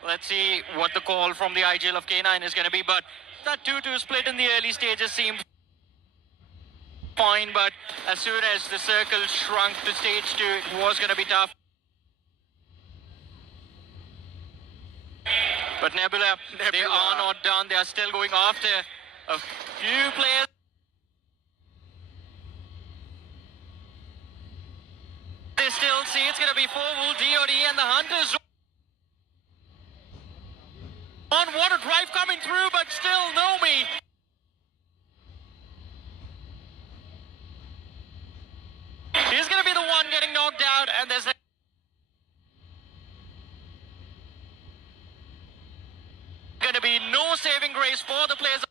Let's see what the call from the IGL of K9 is going to be. But that 2-2 split in the early stages seemed fine, but as soon as the circle shrunk to stage 2, it was going to be tough. But Nebula, they are not done. They are still going after a few players. They still see it's going to be 4-Wool, DOD, and the Hunters. On water drive coming through, but still Nomi. He's going to be the one getting knocked out, and there's going to be no saving grace for the players.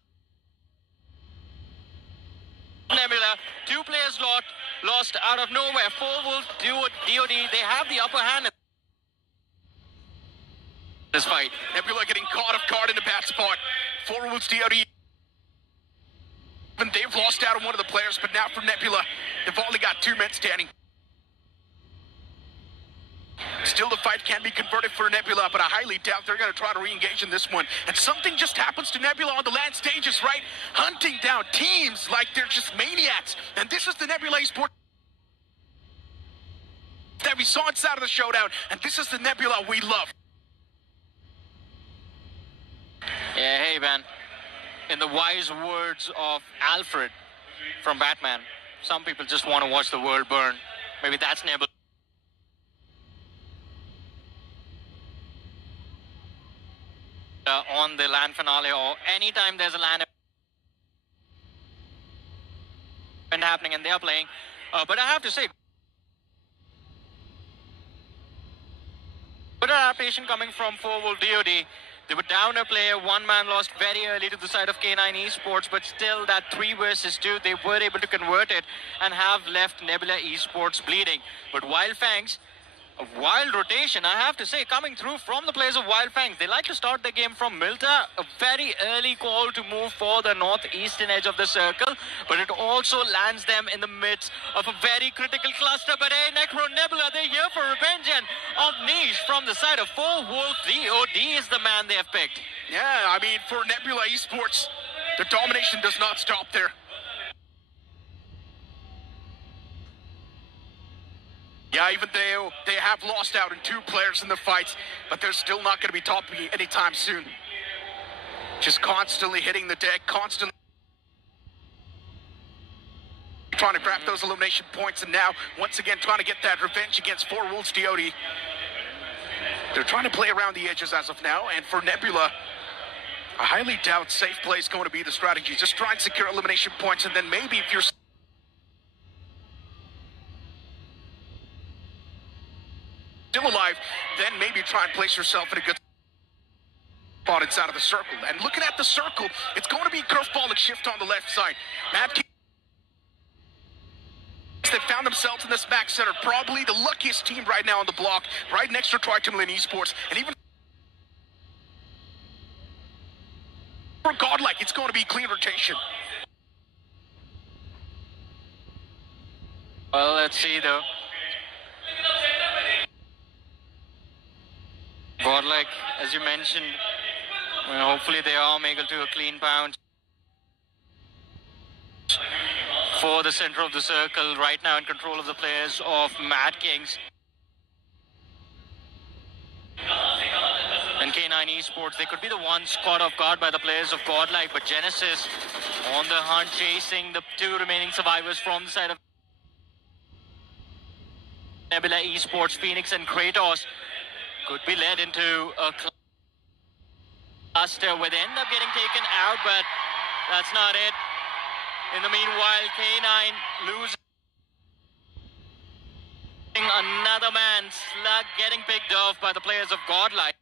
Nebula, 2 players lost out of nowhere. 4-Wool, DOD, they have the upper hand in this fight. Nebula getting caught off guard in a bad spot. 4-Wool's DOD. They've lost out on one of the players, but now for Nebula, they've only got 2 men standing. Still, the fight can be converted for Nebula, but I highly doubt they're going to try to re-engage in this one. And something just happens to Nebula on the land stages, right? Hunting down teams like they're just maniacs. And this is the Nebula Esports that we saw inside of the showdown. And this is the Nebula we love. Yeah, hey, man. In the wise words of Alfred from Batman, some people just want to watch the world burn. Maybe that's Nebula. On the LAN finale, or anytime there's a LAN event happening and they are playing. But I have to say, good adaptation coming from 4-Wolf DOD. They were down a player, one man lost very early to the side of K9 Esports, but still that 3 versus 2, they were able to convert it and have left Nebula Esports bleeding. But Wild Fangs, a wild rotation, I have to say, coming through from the players of Wild Fangs. They like to start the game from Milta, a very early call to move for the northeastern edge of the circle, but it also lands them in the midst of a very critical cluster. But hey, Necro Nebula, they're here for revenge, and Omnish from the side of 4-Wolf DOD is the man they have picked. Yeah, I mean, for Nebula Esports, the domination does not stop there. Yeah, even though they have lost out in 2 players in the fights, but they're still not going to be topping anytime soon. Just constantly hitting the deck, constantly trying to grab those elimination points, and now, once again, trying to get that revenge against 4-Wolf DOD. They're trying to play around the edges as of now, and for Nebula, I highly doubt safe play is going to be the strategy. Just try and secure elimination points, and then maybe if you're still alive, then maybe try and place yourself in a good spot inside of the circle. And looking at the circle, it's going to be curveball and shift on the left side. Mad Kings, they found themselves in this back center, probably the luckiest team right now on the block, right next to Triton Esports, and even for Godlike, it's going to be clean rotation. Well, let's see though. Godlike, as you mentioned, hopefully they are able to a clean pound for the center of the circle, right now in control of the players of Mad Kings. And K9 Esports, they could be the ones caught off guard by the players of Godlike, but Genesis on the hunt, chasing the 2 remaining survivors from the side of Nebula Esports. Phoenix and Kratos could be led into a cluster where they end up getting taken out, but that's not it. In the meanwhile, K9 losing another man. Slug getting picked off by the players of Godlike.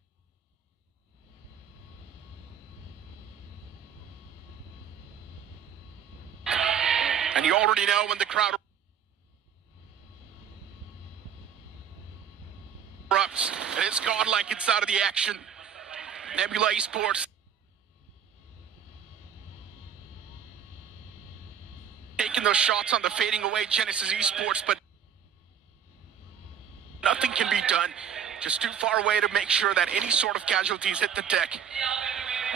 And you already know when the crowd erupts, it is Godlike inside of the action. Nebula Esports taking those shots on the fading away Genesis Esports, but nothing can be done. Just too far away to make sure that any sort of casualties hit the deck.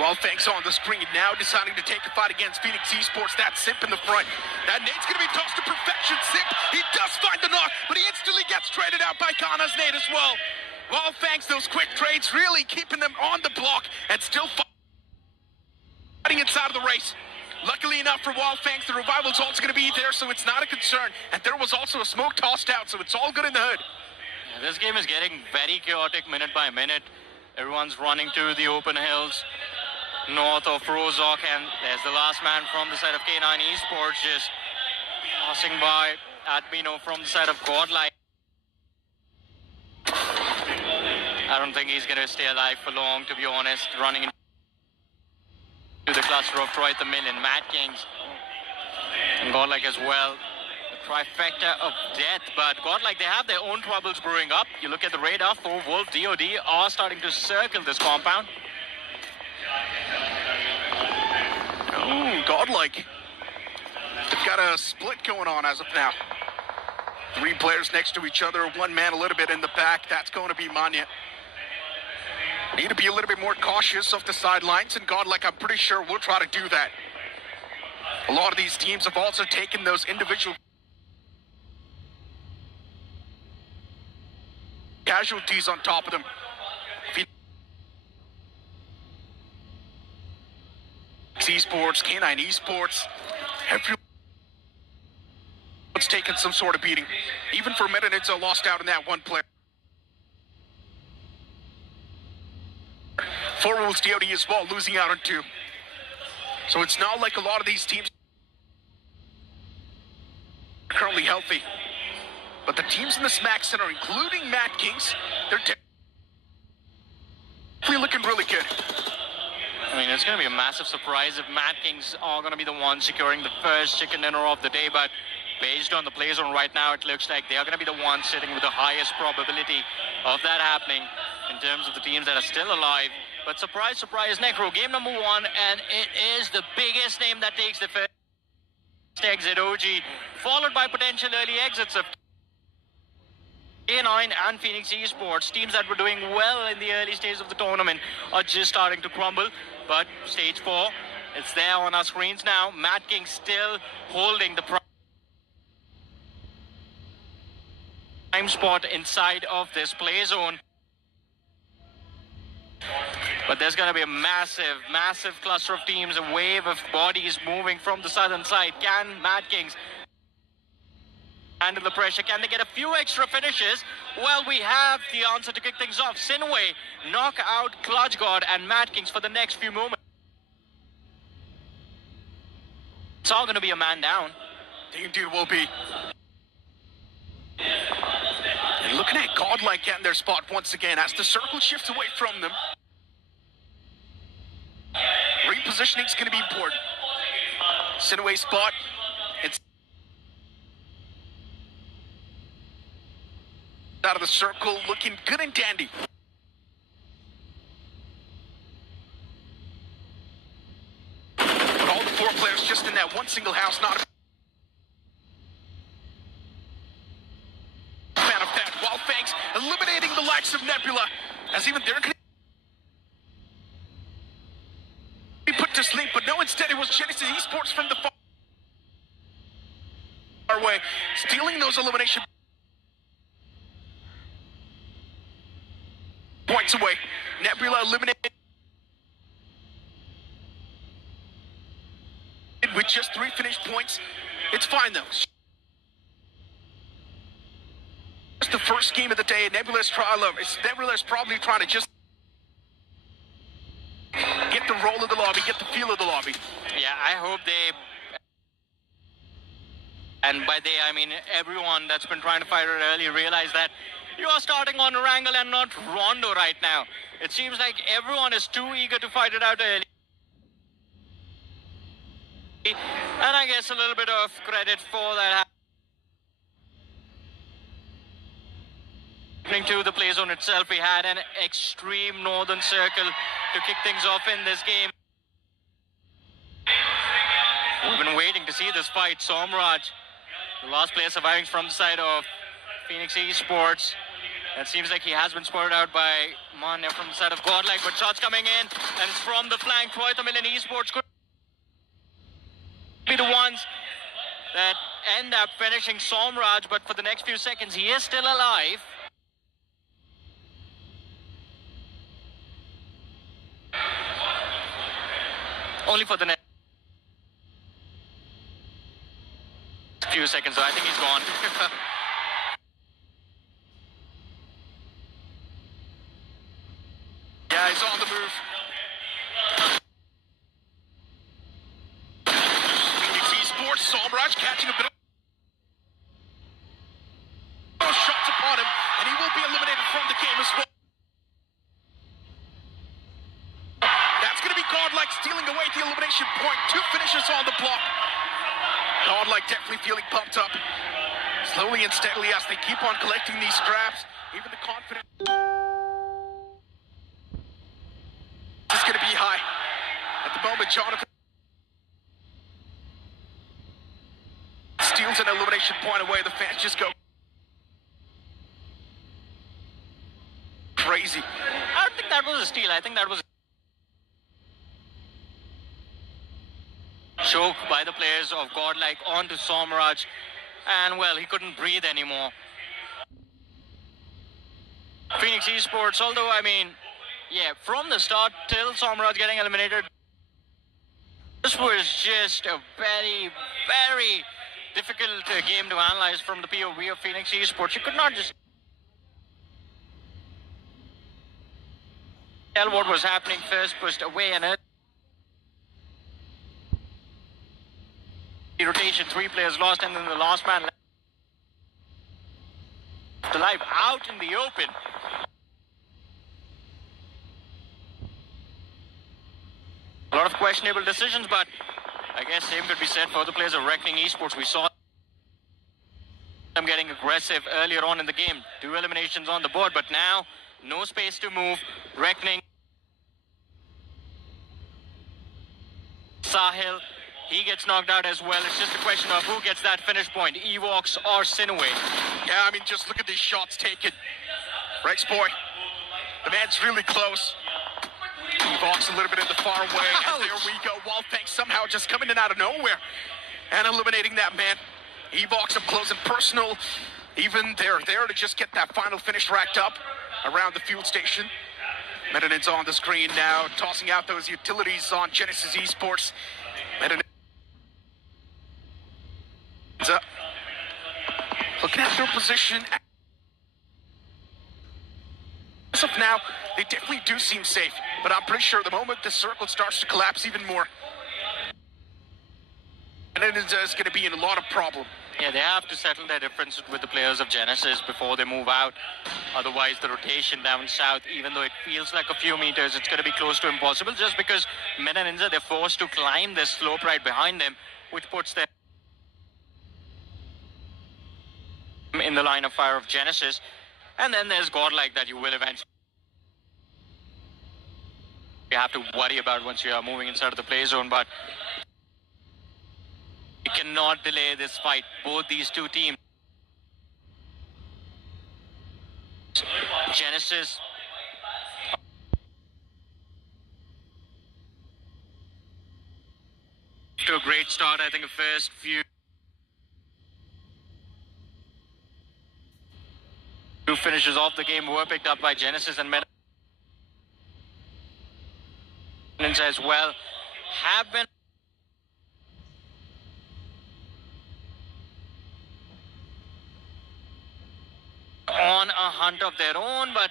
Wild Fangs on the screen, now deciding to take a fight against Phoenix Esports. That Simp in the front. That nade's going to be tossed to perfection. Simp, he does find the knock, but he instantly gets traded out by Kana's nade as well. Wild Fangs, those quick trades, really keeping them on the block and still fighting inside of the race. Luckily enough for Wild Fangs, the revival's also going to be there, so it's not a concern. And there was also a smoke tossed out, so it's all good in the hood. Yeah, this game is getting very chaotic minute by minute. Everyone's running to the open hills north of Rozok, and there's the last man from the side of K9 Esports just passing by Admino from the side of Godlike. I don't think he's going to stay alive for long, to be honest, running into the cluster of Troy the Mill and Mad Kings. And Godlike as well. The trifecta of death, but Godlike, they have their own troubles brewing up. You look at the radar, 4-Wolf DOD are starting to circle this compound. Oh, Godlike. They've got a split going on as of now. 3 players next to each other, 1 man a little bit in the back. That's going to be Manya. Need to be a little bit more cautious of the sidelines, and Godlike, I'm pretty sure, will try to do that. A lot of these teams have also taken those individual casualties on top of them. Esports, K9 Esports, everyone's taken some sort of beating. Even for Medanitza lost out in that one player. Four Rules DOD as well, losing out on two. So it's not like a lot of these teams are currently healthy. But the teams in the SMAC Center, including Mad Kings, they're definitely looking really good. I mean, it's going to be a massive surprise if Mad Kings are going to be the ones securing the first chicken dinner of the day. But based on the play zone right now, it looks like they are going to be the ones sitting with the highest probability of that happening in terms of the teams that are still alive. But surprise, surprise, Necro, game number one, and it is the biggest name that takes the first exit, OG, followed by potential early exits of K9 and Phoenix Esports. Teams that were doing well in the early stages of the tournament are just starting to crumble. But stage 4, it's there on our screens now. Mad King still holding the prime spot inside of this play zone. But there's going to be a massive, massive cluster of teams, a wave of bodies moving from the southern side. Can Mad Kings handle the pressure? Can they get a few extra finishes? Well, we have the answer to kick things off. Sinway knock out Clutch God and Mad Kings for the next few moments. It's all going to be a man down. They indeed will be. And looking at Godlike getting their spot once again as the circle shifts away from them. Repositioning is going to be important. Sinaway spot. It's out of the circle, looking good and dandy. But all the four players just in that one single house, not a fan of that. Wild Fangs eliminating the likes of Nebula, as even they're going to be put to sleep, but no, instead it was Genesis Esports from the far away, stealing those elimination points away. Nebula eliminated with just 3 finished points. It's fine though. It's the first game of the day. Nebula's probably trying to just get the roll of the lobby, get the feel of the lobby. Yeah, I hope they, and by they I mean everyone that's been trying to fight it early, realize that you are starting on Wrangle and not Rondo right now. It seems like everyone is too eager to fight it out early. And I guess a little bit of credit for that happening to the play zone itself. We had an extreme northern circle to kick things off in this game. We've been waiting to see this fight. Somraj, the last player surviving from the side of Phoenix Esports. It seems like he has been spotted out by Manya from the side of Godlike, but shots coming in, and it's from the flank. Troy Tamilin Esports could be the ones that end up finishing Somraj, but for the next few seconds, he is still alive. Only for the next few seconds, so I think he's gone. Yeah, he's on the move. Phoenix Esports, Somraj catching a bit of shots upon him, and he will be eliminated from the game as well. That's going to be Godlike stealing away the elimination point. 2 finishes on the block. Godlike definitely feeling pumped up. Slowly and steadily as they keep on collecting these scraps. Even the confidence is going to be high. At the moment, Jonathan steals an elimination point away. The fans just go crazy. I don't think that was a steal. I think that was a choke by the players of Godlike onto Somraj. And, well, he couldn't breathe anymore. Phoenix Esports, although, I mean, yeah, from the start till Somraj getting eliminated, This was just a very, very difficult game to analyze from the POV of Phoenix Esports. You could not just tell what was happening. First pushed away and rotation, 3 players lost, and then the last man left alive out in the open. A lot of questionable decisions, but I guess same could be said for the players of Reckoning Esports. We saw them getting aggressive earlier on in the game. 2 eliminations on the board, but now no space to move. Reckoning. Sahil, he gets knocked out as well. It's just a question of who gets that finish point, Evox or Sinaway. Yeah, I mean, just look at these shots taken. Rex boy, the man's really close. Evox a little bit in the far way, and there we go. Wildfang somehow just coming in out of nowhere and eliminating that man. Evox up close and personal. Even they're there to just get that final finish racked up around the fuel station. Medanin's on the screen now, tossing out those utilities on Genesis Esports. Medanin looking at their position. As of now, they definitely do seem safe, but I'm pretty sure the moment the circle starts to collapse even more, Medanin is going to be in a lot of problem. Yeah, they have to settle their difference with the players of Genesis before they move out. Otherwise, the rotation down south, even though it feels like a few meters, it's going to be close to impossible just because Meta Ninja, they're forced to climb this slope right behind them, which puts them in the line of fire of Genesis. And then there's Godlike that you will eventually have to worry about once you are moving inside of the play zone, but you cannot delay this fight. Both these two teams, Genesis, to a great start. I think the first few finishes off the game were picked up by Genesis, and Meta as well have been on a hunt of their own, but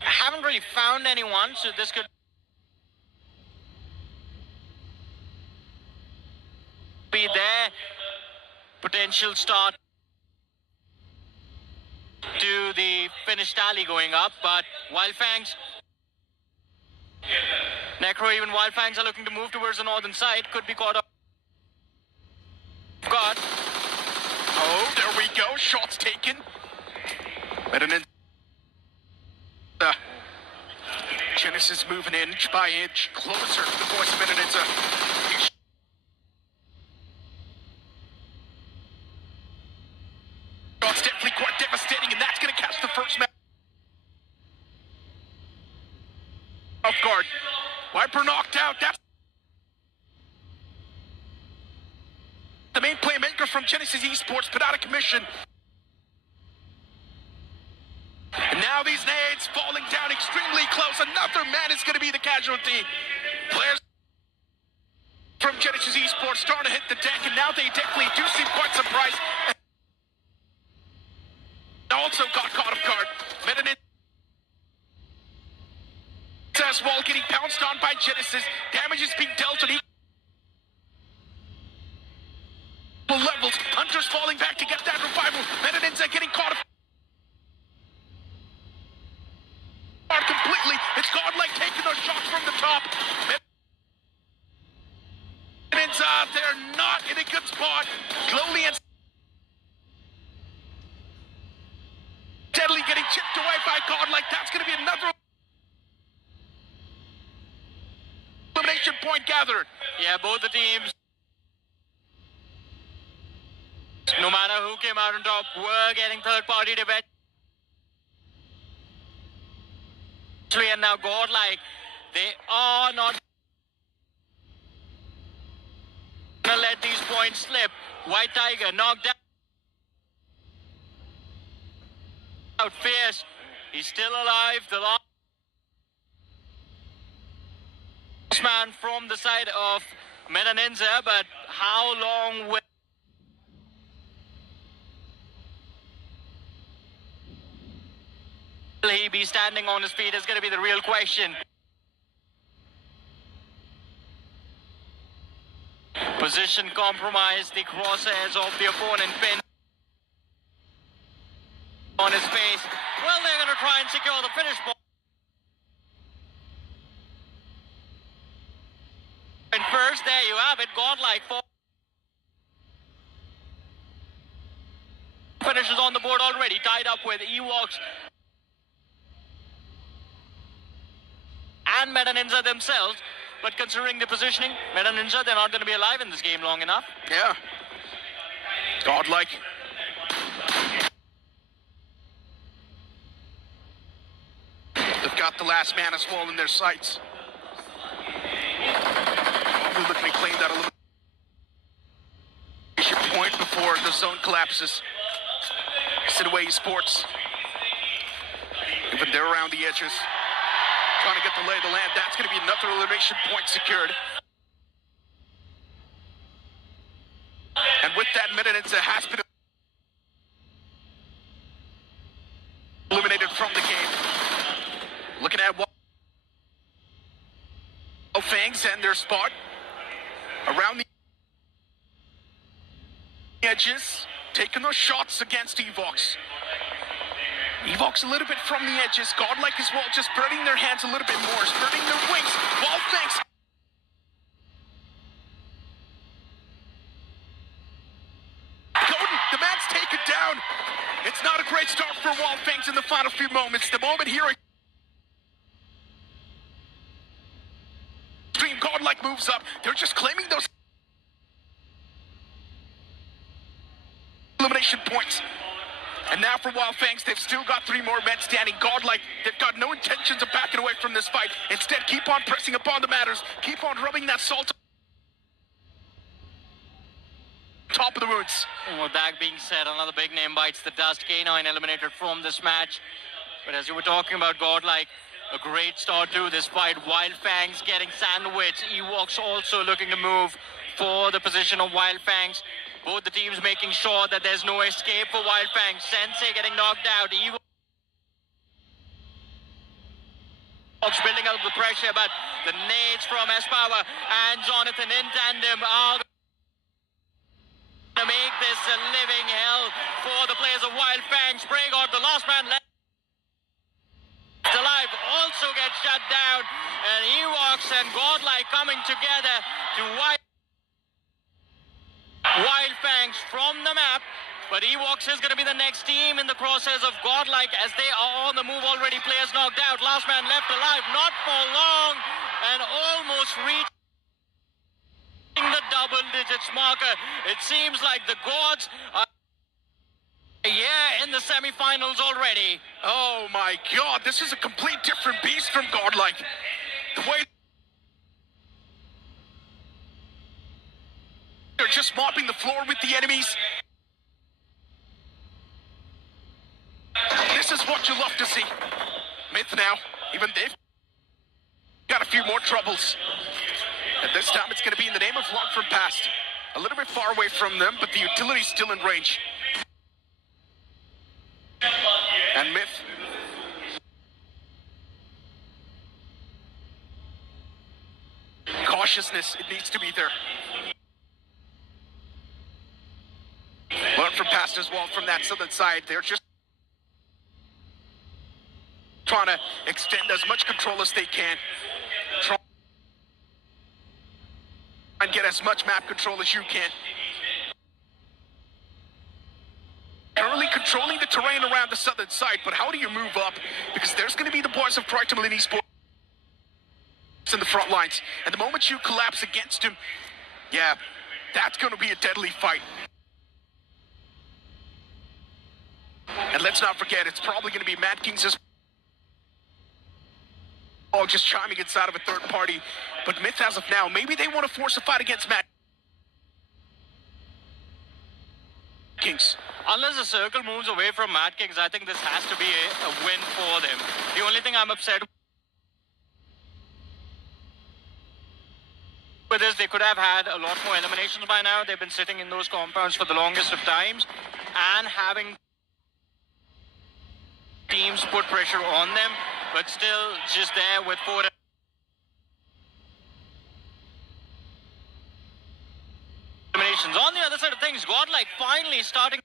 haven't really found anyone, so this could be their potential start to the finish tally going up. But Wildfangs, Necro, even Wildfangs are looking to move towards the northern side, could be caught up. God. Oh, there we go. Shots taken. Medanin. Genesis moving inch by inch closer to the voice of Medanin. Shots definitely quite devastating, and that's going to catch the first man off guard. Viper knocked out. That's the main playmaker from Genesis Esports, put out of commission. And now these nades falling down extremely close. Another man is going to be the casualty. Players from Genesis Esports starting to hit the deck, and now they definitely do seem quite surprised. Also got caught off guard. Medanin as well, getting pounced on by Genesis. Damage is being dealt on equal levels. Hunter's falling back to get that revival. Medaninza getting caught off guard completely. It's Godlike taking those shots from the top. Medaninza, they're not in a good spot. Slowly and steadily getting chipped away by Godlike. That's going to be another elimination point gathered. Yeah, both the teams, no matter who came out on top, were getting third-party debate. And now Godlike, they are not going to let these points slip. White Tiger knocked down. Out fierce. He's still alive. The last man from the side of Meta Ninja, but how long will he be standing on his feet is going to be the real question. Position compromise, the crosshairs of the opponent pin on his face. Well, they're going to try and secure the finish point. And first, there you have it, godlike for finishes on the board already, tied up with Ewoks and Meta Ninja themselves. But considering the positioning, Meta Ninja, they're not going to be alive in this game long enough. Yeah. Godlike. They've got the last man as well in their sights. They're looking to claim that elimination point before the zone collapses. Sidaway Sports. But they're around the edges. Trying to get the lay of the land. That's going to be another elimination point secured. And with that minute, it has been eliminated from the game. Looking at Fangs and their spot around the edges, taking those shots against Evox. Evox a little bit from the edges, godlike as well, just spreading their hands a little bit more, spreading their wings. Fangs. Godin, the man's taken down. It's not a great start for Fangs in the final few moments. The moment here, Extreme godlike moves up. They're just claiming those elimination points. And now for Fangs, they've still got 3 more men standing. Godlike, they've got no intentions of backing away from this fight. Instead, keep on pressing upon the matters. Keep on rubbing that salt top of the wounds. And with that being said, another big name bites the dust. K9 eliminated from this match. But as you were talking about godlike, a great start to this fight. Fangs getting sandwiched. Ewoks also looking to move for the position of Fangs. Both the teams making sure that there's no escape for Fangs. Sensei getting knocked out. Ewoks building up the pressure, but the nades from S-Power and Jonathan in tandem are to make this a living hell for the players of Fangs. Bragard, the last man left alive, also gets shut down, and Ewoks and Godlike coming together to Fangs from the map. But Ewoks is going to be the next team in the crosshairs of Godlike as they are on the move already. Players knocked out, last man left alive, not for long, and almost reaching the double digits marker. It seems like the gods are in the semi-finals already. Oh my God, this is a complete different beast from Godlike. The way they're just mopping the floor with the enemies. This is what you love to see. Myth now, even they've got a few more troubles. And this time it's going to be in the name of Long from Past. A little bit far away from them, but the utility's still in range. And Myth. Cautiousness, it needs to be there. Learn from Past as well from that southern side. They're just trying to extend as much control as they can. Try and get as much map control as you can. Currently controlling the terrain around the southern side, but how do you move up? Because there's going to be the boys of Triton Esports in the front lines. And the moment you collapse against him, yeah, that's going to be a deadly fight. And let's not forget, it's probably going to be Mad Kings as well, just chiming inside of a third party. But Myth, as of now, maybe they want to force a fight against Mad Kings. Unless the circle moves away from Mad Kings, I think this has to be a win for them. The only thing I'm upset with this, they could have had a lot more eliminations by now. They've been sitting in those compounds for the longest of times, and having teams put pressure on them, but still just there with 4 eliminations. On the other side of things, Godlike finally starting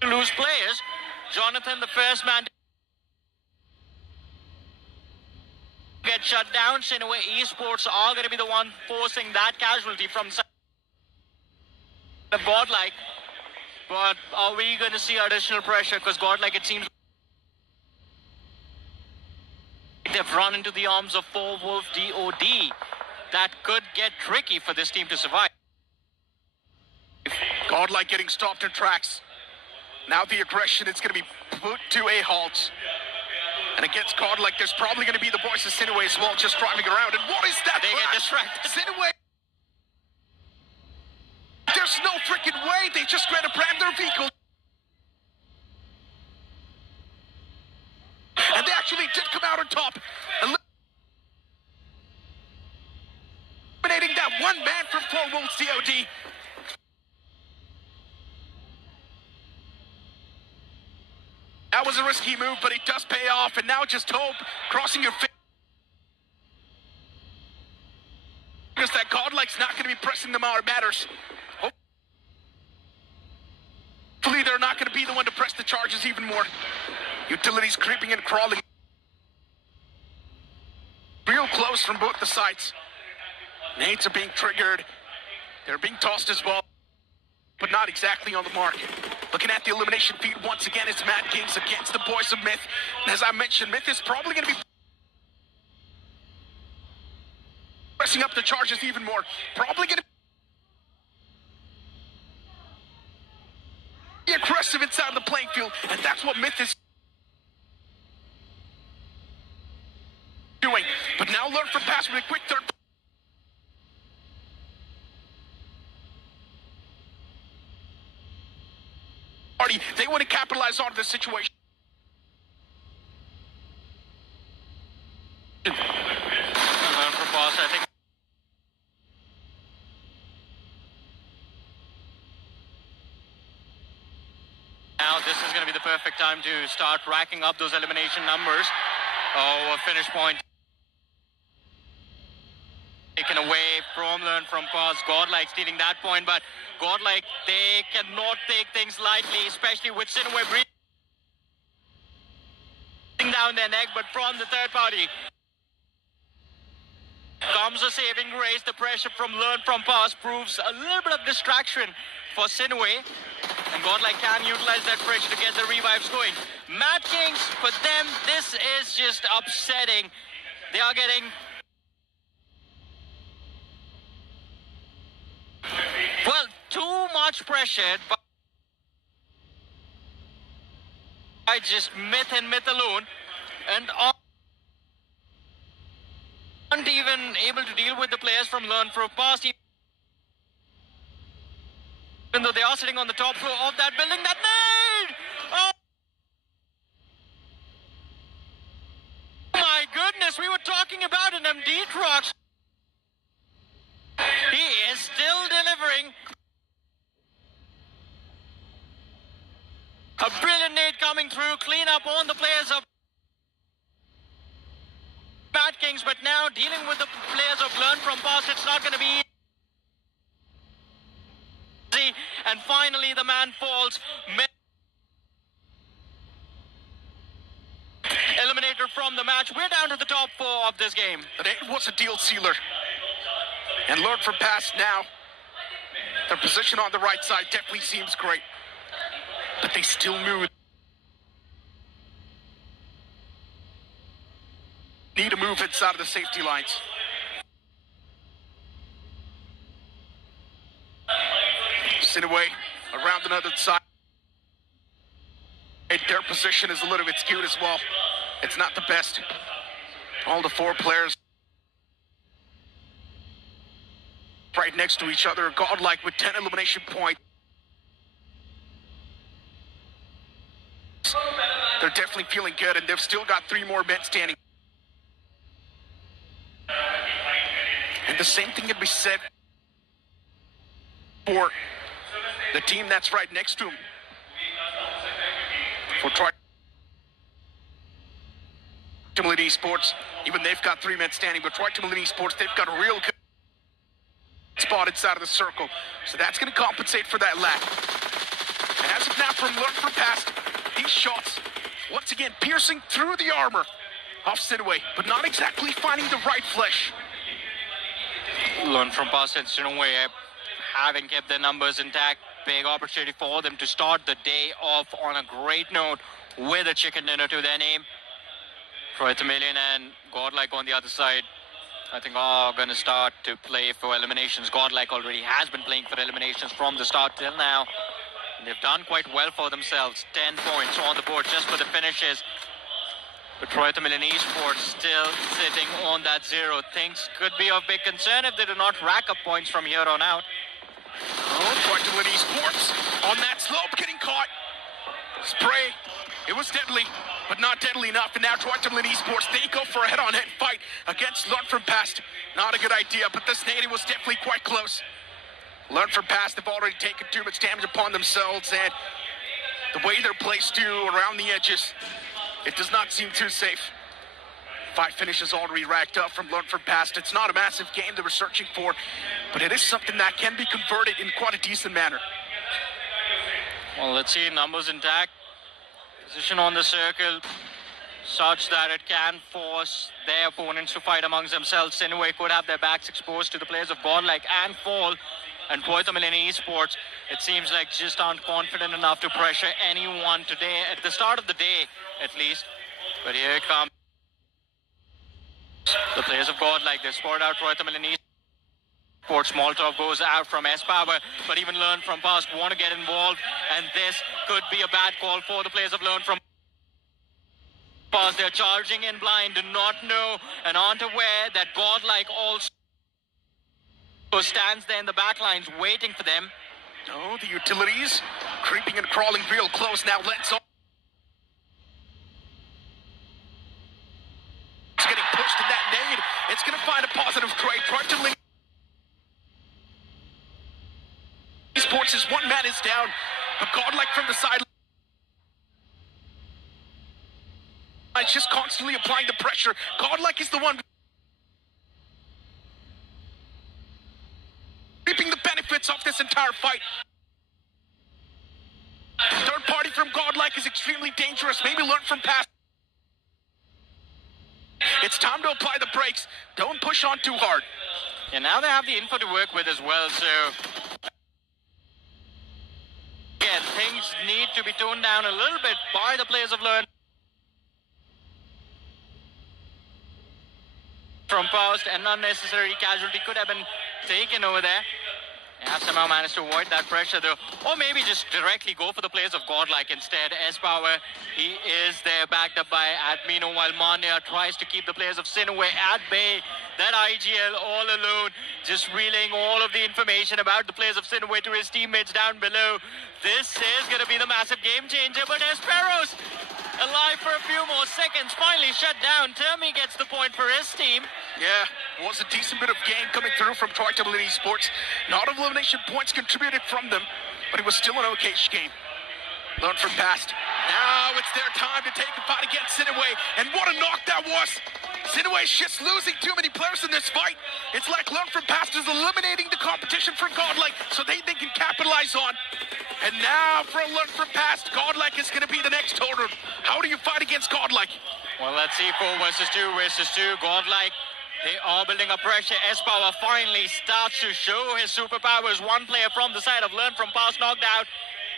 to lose players. Jonathan, the first man to get shut down. Sinaway Esports are going to be the one forcing that casualty from the Godlike. But are we going to see additional pressure? Because Godlike, it seems they've run into the arms of 4-Wolf DOD. That could get tricky for this team to survive. Godlike getting stopped in tracks. Now the aggression is going to be put to a halt. And against Godlike, there's probably going to be the boys of Sinaway as well, just driving around. And what is that? They get distracted. Sinaway. There's no freaking way. They just ran around their vehicle. And they actually did come out on top. Eliminating that one man from 4-Wolf's DOD. That was a risky move, but it does pay off. And now just hope, crossing your fingers, that Godlike's not going to be pressing them out. Matters. Hopefully they're not going to be the one to press the charges even more. Utilities creeping and crawling. Real close from both the sides. Nades are being triggered. They're being tossed as well, but not exactly on the mark. Looking at the elimination feed once again, it's Mad Kings against the boys of Myth. And as I mentioned, Myth is probably going to be pressing up the charges even more. Probably going to be aggressive inside the playing field, and that's what Myth is doing. But now learn from pass with a quick third. They want to capitalize on the situation. I think now this is going to be the perfect time to start racking up those elimination numbers. Oh, a finish point taken away from Learn From Past. Godlike stealing that point, but Godlike, they cannot take things lightly, especially with Sinaway breathing down their neck. But from the third party comes a saving grace. The pressure from Learn From Past proves a little bit of distraction for Sinaway, and Godlike can utilize that pressure to get the revives going. Mad Kings, for them, this is just upsetting. They are getting too much pressure by just Myth and Myth alone, and aren't even able to deal with the players from Learn From Past, even though they are sitting on the top floor of that building. That nade! Oh my goodness, we were talking about an MD Trox. He is still delivering. A brilliant nade coming through, clean up on the players of Mad Kings, but now dealing with the players of Learn From Past, it's not going to be easy. And finally, the man falls. Eliminator from the match. We're down to the top 4 of this game. It was a deal sealer. And Learn From Past now. Their position on the right side definitely seems great. But they still need to move inside of the safety lines. Sinaway around another side. Their position is a little bit skewed as well. It's not the best. All the 4 players right next to each other. Godlike with 10 elimination points. They're definitely feeling good, and they've still got 3 more men standing. The same thing can be said for the team that's right next to him. For Troy Timberland Esports, even they've got 3 men standing, but Troy Timberland Esports, they've got a real good spot inside of the circle. So that's going to compensate for that lack. And as of now, from learn from past, these shots, once again, piercing through the armor of Sinaway, but not exactly finding the right flesh. Learn from past and Sinaway having kept their numbers intact. Big opportunity for them to start the day off on a great note with a chicken dinner to their name. Troy Tamilian and Godlike on the other side, I think, are going to start to play for eliminations. Godlike already has been playing for eliminations from the start till now. They've done quite well for themselves. 10 points on the board just for the finishes. But Troy Tamilian Esports still sitting on that 0. Things could be of big concern if they do not rack up points from here on out. Oh, Troy Timberland Esports on that slope, getting caught. Spray. It was deadly, but not deadly enough. And now Troy Timberland Esports, they go for a head-on-head fight against Learn from Past. Not a good idea, but this nade was definitely quite close. Learn from Past, they've already taken too much damage upon themselves, and the way they're placed too around the edges, it does not seem too safe. 5 finishes already racked up from Learn from Past. It's not a massive game they were searching for, but it is something that can be converted in quite a decent manner. Well, let's see, numbers intact. Position on the circle such that it can force their opponents to fight amongst themselves. Sinaway could have their backs exposed to the players of Godlike and Fall. And Troy Tamilian Esports, it seems like, just aren't confident enough to pressure anyone today, at the start of the day at least. But here it comes. The players of Godlike, they scored out Troy Tamilian Esports. Small talk goes out from S-Power, but even Learn from Past want to get involved, and this could be a bad call for the players of Learn from Past. They're charging in blind, do not know and aren't aware that Godlike also stands there in the back lines waiting for them. Oh, the utilities creeping and crawling real close now. Let's it's getting pushed in that nade. It's going to find a positive trade. Troy Timberland Esports is 1 man is down, but Godlike from the side. It's just constantly applying the pressure. Godlike is the one reaping the benefits of this entire fight. Third party from Godlike is extremely dangerous. Maybe Learn from Past. It's time to apply the brakes. Don't push on too hard. And now they have the info to work with as well, so again, things need to be toned down a little bit by the players of Learn from Past. An unnecessary casualty could have been taken over there. They have somehow managed to avoid that pressure though. Or maybe just directly go for the players of Godlike instead. S-Power, he is there backed up by Admino, while Mania tries to keep the players of Sinaway at bay. That IGL all alone, just relaying all of the information about the players of Sinaway to his teammates down below. This is going to be the massive game changer, but Esperos alive for a few more seconds, finally shut down. Termi gets the point for his team. Yeah, was a decent bit of game coming through from Troy Timberland Esports. Not elimination points contributed from them, but it was still an okay game. Learn from Past. Now it's their time to take a fight against Sinaway, and what a knock that was! Sinaway's just losing too many players in this fight. It's like Learn from Past is eliminating the competition for Godlike, so they can capitalize on. And now for Learn from Past, Godlike is going to be the next holder. How do you fight against Godlike? Well, let's see, 4 versus 2 versus 2. Godlike, they are building up pressure. S-Power finally starts to show his superpowers. 1 player from the side of Learn from Past knocked out.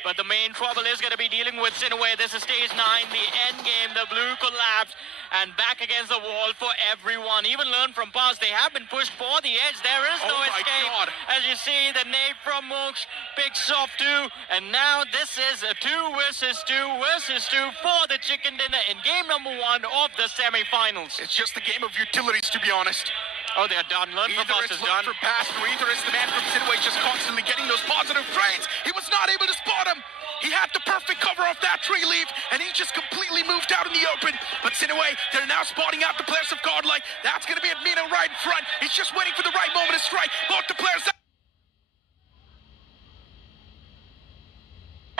But the main trouble is going to be dealing with Sinaway. This is stage 9, the end game. The blue collapsed and back against the wall for everyone. Even Learn from Past, they have been pushed for the edge. There is no escape. God. As you see, the nade from Moksh picks off 2. And now this is a 2 versus 2 versus 2 for the chicken dinner in game number 1 of the semi-finals. It's just a game of utilities, to be honest. Oh, they're done. Learn from Past is done. Either it's Learn from Past, or either it's the man from Sinaway just constantly getting those positive trades. He was not able to spot him. He had the perfect cover off that tree leaf, and he just completely moved out in the open. But Sinaway, they're now spotting out the players of Godlike. That's going to be Admino right in front. He's just waiting for the right moment to strike. Both the players out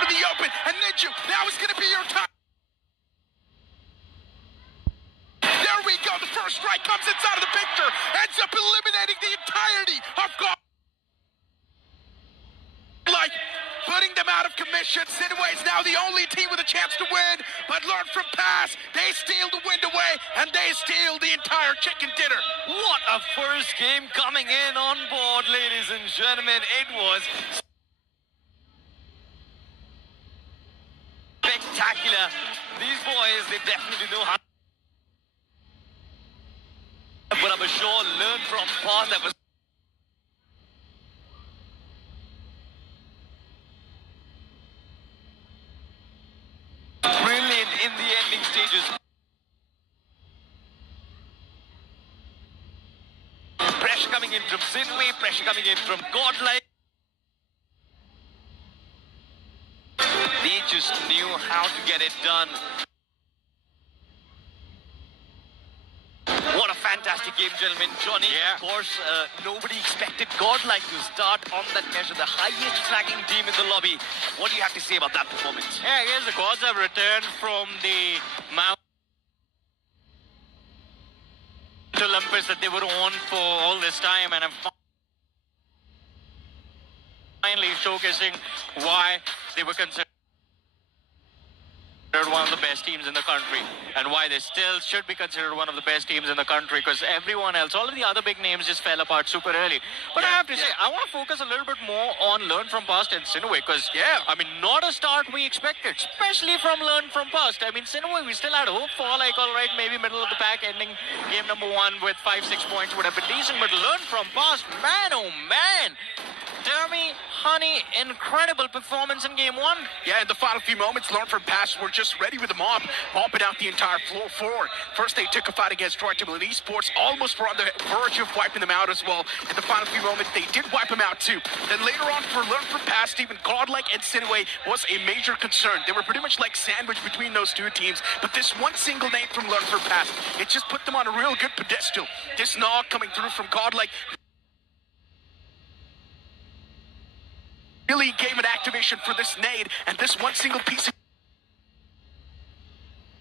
in the open, and Ninju, now is going to be your time. There we go. The first strike comes inside of the picture, ends up eliminating the entirety of Godlike, putting them out of commission. Sinaway is now the only team with a chance to win, but learn from pass. They steal the wind away, and they steal the entire chicken dinner. What a first game coming in on board, ladies and gentlemen. It was spectacular. These boys, they definitely know how to put up a show, learn from past. That was brilliant in the ending stages. Pressure coming in from Sinway, pressure coming in from Godlike. They just knew how to get it done. What a fantastic game, gentlemen. Johnny, of course, nobody expected Godlike to start on that measure, the highest flagging team in the lobby. What do you have to say about that performance? Yeah, I guess the Gods have returned from the Mount Olympus that they were on for all this time, and have finally showcasing why they were considered one of the best teams in the country, and why they still should be considered one of the best teams in the country, because everyone else, all of the other big names just fell apart super early. But I have to say, I want to focus a little bit more on Learn From Past and Sinaway, because I mean, not a start we expected, especially from Learn From Past. I mean, Sinaway, we still had hope for, like, all right, maybe middle of the pack, ending game number 1 with 5-6 points would have been decent, but Learn From Past, man, oh man, Dermy, Honey, incredible performance in game 1. Yeah, in the final few moments, Learn From Past were just ready with the mob, mopping out the entire floor forward. First, they took a fight against Troy Timberland Esports, almost were on the verge of wiping them out as well. In the final few moments, they did wipe them out too. Then later on, for Learn From Past, even Godlike and Sinaway was a major concern. They were pretty much like sandwiched between those two teams, but this one single name from Learn From Past, it just put them on a real good pedestal. This knock coming through from Godlike really gave an activation for this nade, and this one single piece of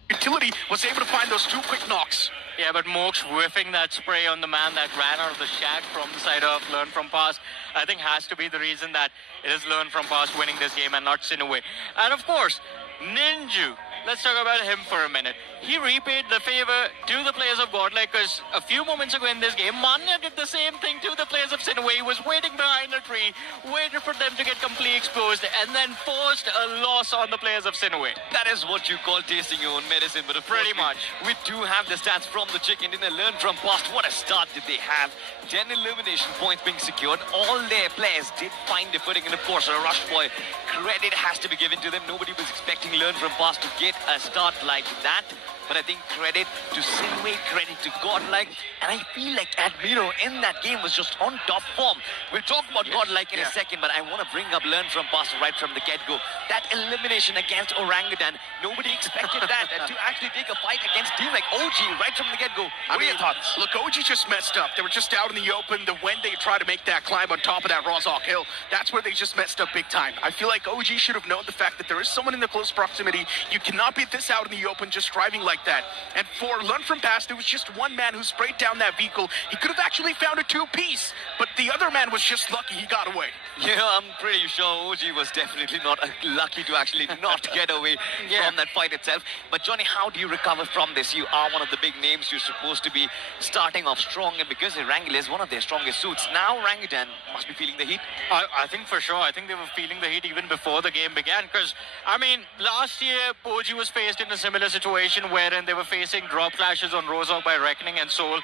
utility was able to find those 2 quick knocks. Yeah, but Mox whiffing that spray on the man that ran out of the shack from the side of Learn From Past, I think has to be the reason that it is Learn From Past winning this game and not Sinaway. And of course, Ninju. Let's talk about him for a minute. He repaid the favor to the players of Godlike, because a few moments ago in this game, Manya did the same thing to the players of Sinaway. He was waiting behind a tree, waited for them to get completely exposed, and then forced a loss on the players of Sinaway. That is what you call tasting your own medicine, but of course, Pretty much. We do have the stats from the chicken dinner. Learn From Past. What a start did they have. 10 elimination points being secured. All their players did find their footing, and of course, a rush boy. Credit has to be given to them. Nobody was expecting Learn From Past to get a start like that. But I think credit to Sinway, credit to Godlike, and I feel like Admiro in that game was just on top form. We'll talk about Godlike in a second, but I want to bring up Learn From Past right from the get-go. That elimination against Orangutan, nobody expected that. And to actually take a fight against a team like OG right from the get-go. What are your thoughts? Look, OG just messed up. They were just out in the open. When they tried to make that climb on top of that Rozhawk Hill, that's where they just messed up big time. I feel like OG should have known the fact that there is someone in the close proximity. You cannot be this out in the open just driving like that. And for Learn From Past, it was just one man who sprayed down that vehicle. He could have actually found a 2-piece, but the other man was just lucky he got away. Yeah, I'm pretty sure OG was definitely not lucky to actually not get away from that fight itself. But Johnny, how do you recover from this? You are one of the big names. You're supposed to be starting off strong, and because Erangel is one of their strongest suits, now Orangutan must be feeling the heat. I think for sure. I think they were feeling the heat even before the game began, because, I mean, last year, OG was faced in a similar situation wherein they were facing drop clashes on Rozhawk by Reckoning and Soul,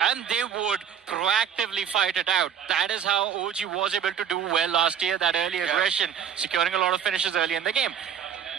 and they would proactively fight it out. That is how OG was able to do well last year, that early aggression, securing a lot of finishes early in the game.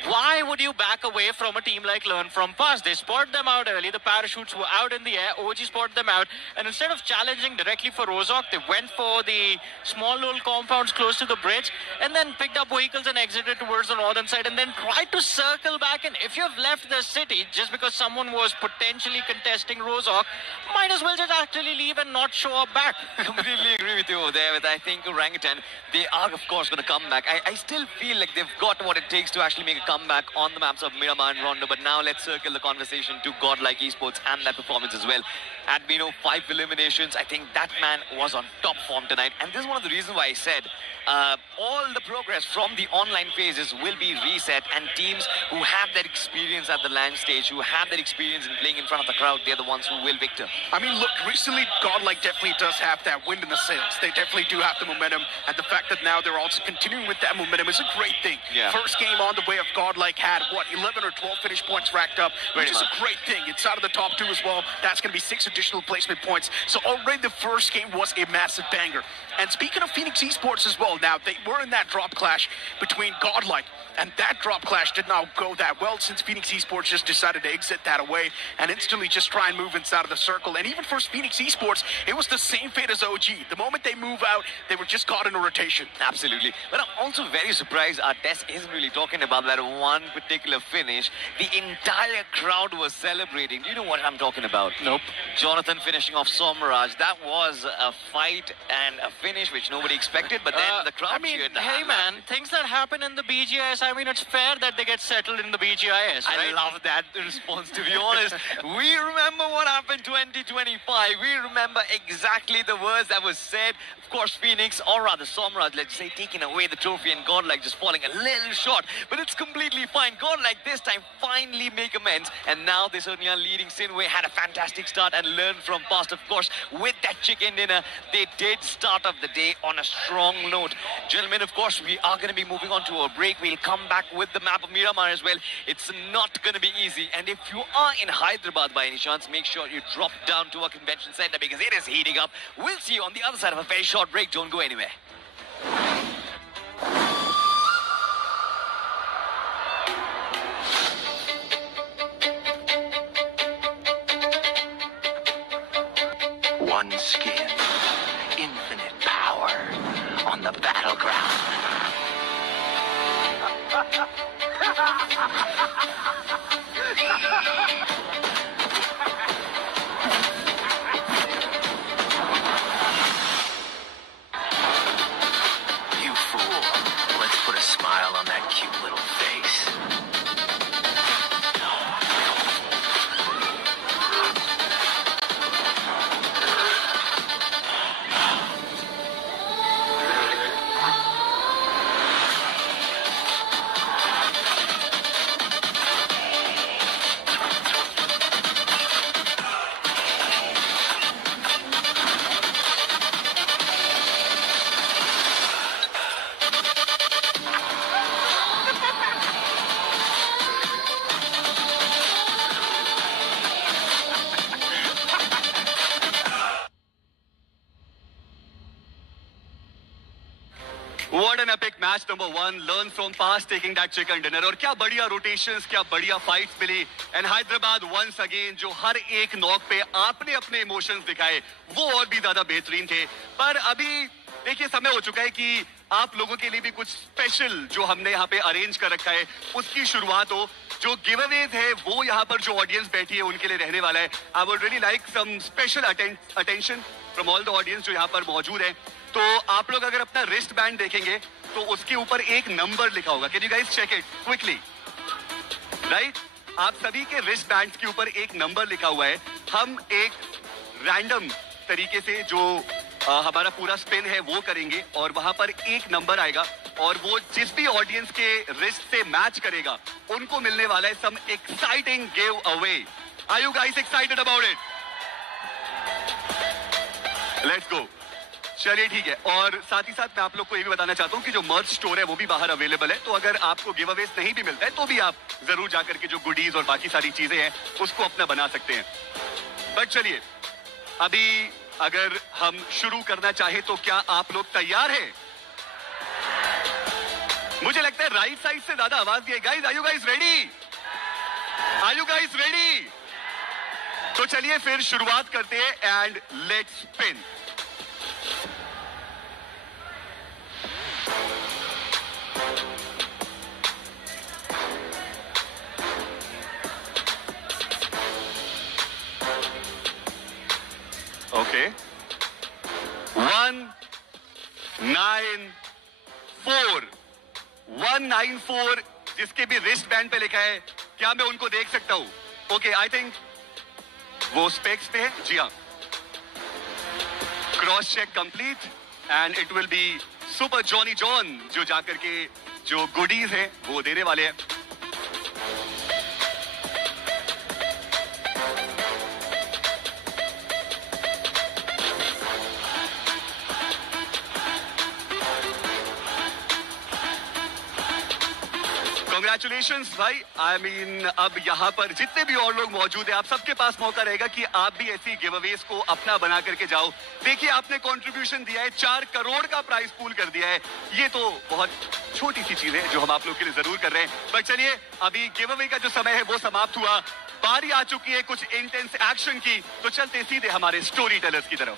Why would you back away from a team like Learn From Past? They spotted them out early. The parachutes were out in the air. OG spotted them out. And instead of challenging directly for Rozok, they went for the small little compounds close to the bridge and then picked up vehicles and exited towards the northern side and then tried to circle back. And if you've left the city just because someone was potentially contesting Rozok, might as well just actually leave and not show up back. Completely agree with you over there. With I think Orangutan, they are of course going to come back. I still feel like they've got what it takes to actually make a comeback on the maps of Miramar and Rondo. But now let's circle the conversation to godlike esports and that performance as well. Admino, 5 eliminations. I think that man was on top form tonight. And this is one of the reasons why I said all the progress from the online phases will be reset, and teams who have that experience at the LAN stage, who have that experience in playing in front of the crowd, they're the ones who will victor. I mean, look, recently Godlike definitely does have that wind in the sails. They definitely do have the momentum, and the fact that now they're also continuing with that momentum is a great thing. Yeah. First game on the way of Godlike had, what, 11 or 12 finish points racked up, which is a great thing. Inside of the top 2 as well, that's going to be 6 additional placement points. So already the first game was a massive banger. And speaking of Phoenix Esports as well, now they were in that drop clash between Godlike, and that drop clash did not go that well since Phoenix Esports just decided to exit that away and instantly just try and move inside of the circle. And even for Phoenix Esports, it was the same fate as OG. The moment they move out, they were just caught in a rotation. Absolutely. But I'm also very surprised our desk isn't really talking about that one particular finish. The entire crowd was celebrating. Do you know what I'm talking about? Nope. Jonathan finishing off Somraj. That was a fight and a finish which nobody expected, but then the crowd cheered. Hey man, things that happen in the BGIS, I mean, it's fair that they get settled in the BGIS, right? I love that response, to be honest. We remember what happened 2025. We remember exactly the words that was said. Of course, Phoenix, or rather Somraj, let's say, taking away the trophy, and Godlike just falling a little short. But it's completely fine. Godlike this time finally make amends. And now they certainly are leading. Sinway had a fantastic start and learned from past. Of course, with that chicken dinner, they did start off the day on a strong note. Gentlemen, of course, we are going to be moving on to a break. We'll come back with the map of Miramar as well. It's not going to be easy. And if you are in Hyderabad by any chance, make sure you drop down to a convention center because it is heating up. We'll see you on the other side of a very short break. Don't go anywhere. One skin, infinite power on the battleground. You fool. Let's put a smile on that cute little face. What an epic match number 1. Learn from past taking that chicken dinner. और क्या बढ़िया rotations, क्या बढ़िया fights milli. And Hyderabad once again जो हर एक knock पे आपने अपने emotions दिखाए वो और भी ज्यादा बेहतरीन थे. पर अभी देखिए समय हो चुका है कि आप लोगों के लिए भी कुछ स्पेशल जो हमने यहाँ पे अरेंज कर रखा है उसकी शुरुआत हो. जो गिव अवेज है वो यहाँ पर जो ऑडियंस बैठी है उनके लिए रहने वाला है. I would really like some special attention from all the audience जो यहाँ पर मौजूद है. तो आप लोग अगर अपना रिस्ट बैंड देखेंगे तो उसके ऊपर एक नंबर लिखा होगा. Can you guys check it quickly? Right, आप सभी के रिस्ट बैंड्स के ऊपर एक नंबर लिखा हुआ है. हम एक रैंडम तरीके से जो हमारा पूरा स्पिन है वो करेंगे और वहां पर एक नंबर आएगा और वो जिस भी ऑडियंस के रिस्ट से मैच करेगा उनको मिलने वाला है some exciting giveaway. Are you guys excited about it? Let's go. चलिए ठीक है. और साथ ही साथ मैं आप लोग को ये भी बताना चाहता हूँ कि जो मर्च स्टोर है वो भी बाहर अवेलेबल है. तो अगर आपको गिव अवेज नहीं भी मिलता है तो भी आप जरूर जाकर के जो गुडीज और बाकी सारी चीजें हैं उसको अपना बना सकते हैं. बट चलिए अभी अगर हम शुरू करना चाहे तो क्या आप लोग तैयार हैं? मुझे लगता है राइट साइड से ज्यादा आवाज दिए. Guys, are you guys ready? Are you guys ready? तो चलिए फिर शुरुआत करते हैं एंड लेट्स स्पिन. ओके. 194 जिसके भी रिस्ट बैंड पे लिखा है, क्या मैं उनको देख सकता हूं? ओके, आई थिंक वो स्पेक्स पे है. जी हाँ. Cross check complete and it will be super Johnny John जो जाकर के जो गुडीज है वो देने वाले हैं. Congratulations भाई. आई मीन अब यहाँ पर जितने भी और लोग मौजूद हैं, आप सबके पास मौका रहेगा कि आप भी ऐसी गिवअवेज को अपना बना करके जाओ. देखिए, आपने कंट्रीब्यूशन दिया है, 4 करोड़ का प्राइस पूल कर दिया है. ये तो बहुत छोटी सी चीज है जो हम आप लोग के लिए जरूर कर रहे हैं. पर चलिए, अभी गिवअवे का जो समय है वो समाप्त हुआ. बारी आ चुकी है कुछ इंटेंस एक्शन की. तो चलते सीधे हमारे स्टोरी टेलर्स की तरफ.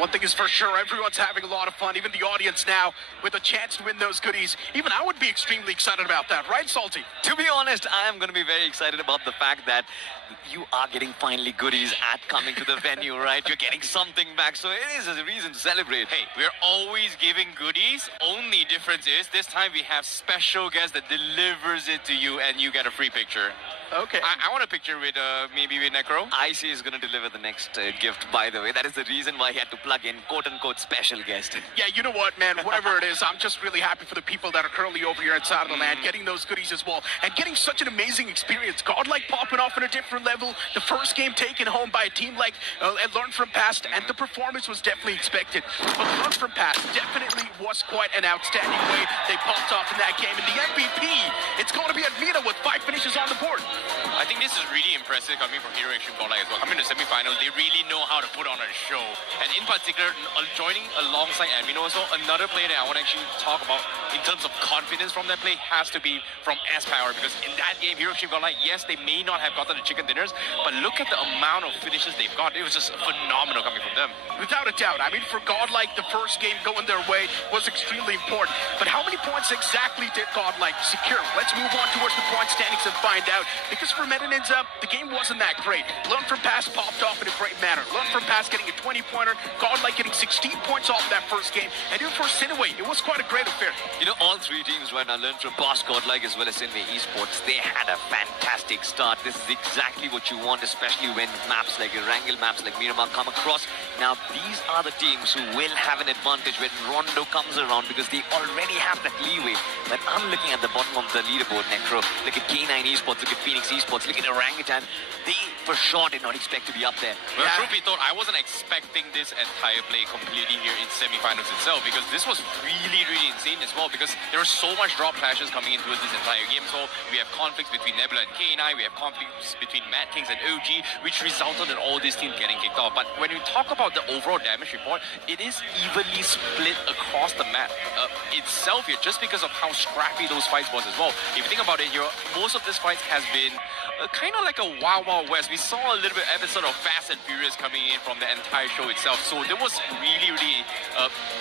One thing is for sure, everyone's having a lot of fun, even the audience now, with a chance to win those goodies. Even I would be extremely excited about that, right, Salty? To be honest, I am going to be very excited about the fact that you are getting finally goodies at coming to the venue, right? You're getting something back, so it is a reason to celebrate. Hey, we're always giving goodies. Only difference is this time we have special guest that delivers it to you and you get a free picture. Okay. I want a picture with maybe with Necro. IC is going to deliver the next gift, by the way. That is the reason why he had to plug in quote-unquote special guest. Yeah, you know what, man? Whatever it is, I'm just really happy for the people that are currently over here inside of the land, getting those goodies as well, and getting such an amazing experience. Godlike popping off on a different level. The first game taken home by a team like and Learn From Past, and the performance was definitely expected. But Learn From Past definitely was quite an outstanding way they popped off in that game. And the MVP, it's going to be Admina with 5 finishes on the board. I think this is really impressive coming from Hero Action Godlike as well. Coming to the semi-final, they really know how to put on a show. And in particular, joining alongside Amino also, another player that I want to actually talk about in terms of confidence from that play has to be from S-Power. Because in that game, Hero Action Godlike, yes, they may not have gotten the chicken dinners, but look at the amount of finishes they've got. It was just phenomenal coming from them. Without a doubt. I mean, for Godlike, the first game going their way was extremely important. But how many points exactly did Godlike secure? Let's move on towards the point standings and find out. Because for Medaninja, the game wasn't that great. Learn From Past popped off in a great manner. Learn From Past getting a 20-pointer, Godlike getting 16 points off that first game. And even for Sinaway, it was quite a great affair. You know, all 3 teams right now, Learn From Past, Godlike as well as Sinway Esports, they had a fantastic start. This is exactly what you want, especially when maps like Erangel, maps like Miramar come across. Now, these are the teams who will have an advantage when Rondo comes around because they already have that leeway. But I'm looking at the bottom of the leaderboard, Necro. Look at K9 Esports, look at Phoenix Esports, look at Orangutan. They, for sure, did not expect to be up there. Well, truth be told, I wasn't expecting this entire play completely here in semi-finals itself because this was really, really insane as well because there was so much drop clashes coming into this entire game. So we have conflicts between Nebula and K9, we have conflicts between Mad Kings and OG, which resulted in all these teams getting kicked off. But when we talk about the overall damage report, it is evenly split across the map itself here just because of how scrappy those fights was as well. If you think about it here, most of this fights has been kind of like a Wild Wild West. We saw a little bit episode of Fast and Furious coming in from the entire show itself. So it was really, really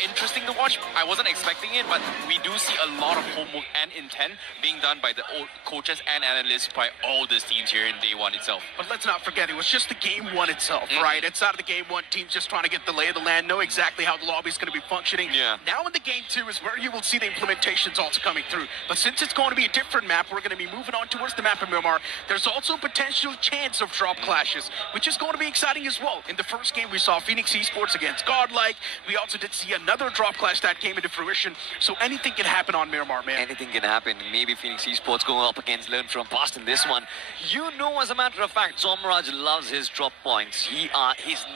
interesting to watch. I wasn't expecting it, but we do see a lot of homework and intent being done by the coaches and analysts by all these teams here in day one itself. But let's not forget, it was just the game one itself, right? Inside of the game one, teams just trying to get the lay of the land, know exactly how the lobby is going to be functioning. Yeah. Now in the game two is where you will see the implementations also coming through. But since it's going to be a different map, we're going to be moving on towards the map of Miramar. There's also potential chance of drop clashes, which is going to be exciting as well. In the first game, we saw Phoenix Esports against Godlike. We also did see another drop clash that came into fruition. So anything can happen on Miramar, man. Anything can happen. Maybe Phoenix Esports going up against Learn From Past in this one. You know, as a matter of fact, Somraj loves his drop points. He's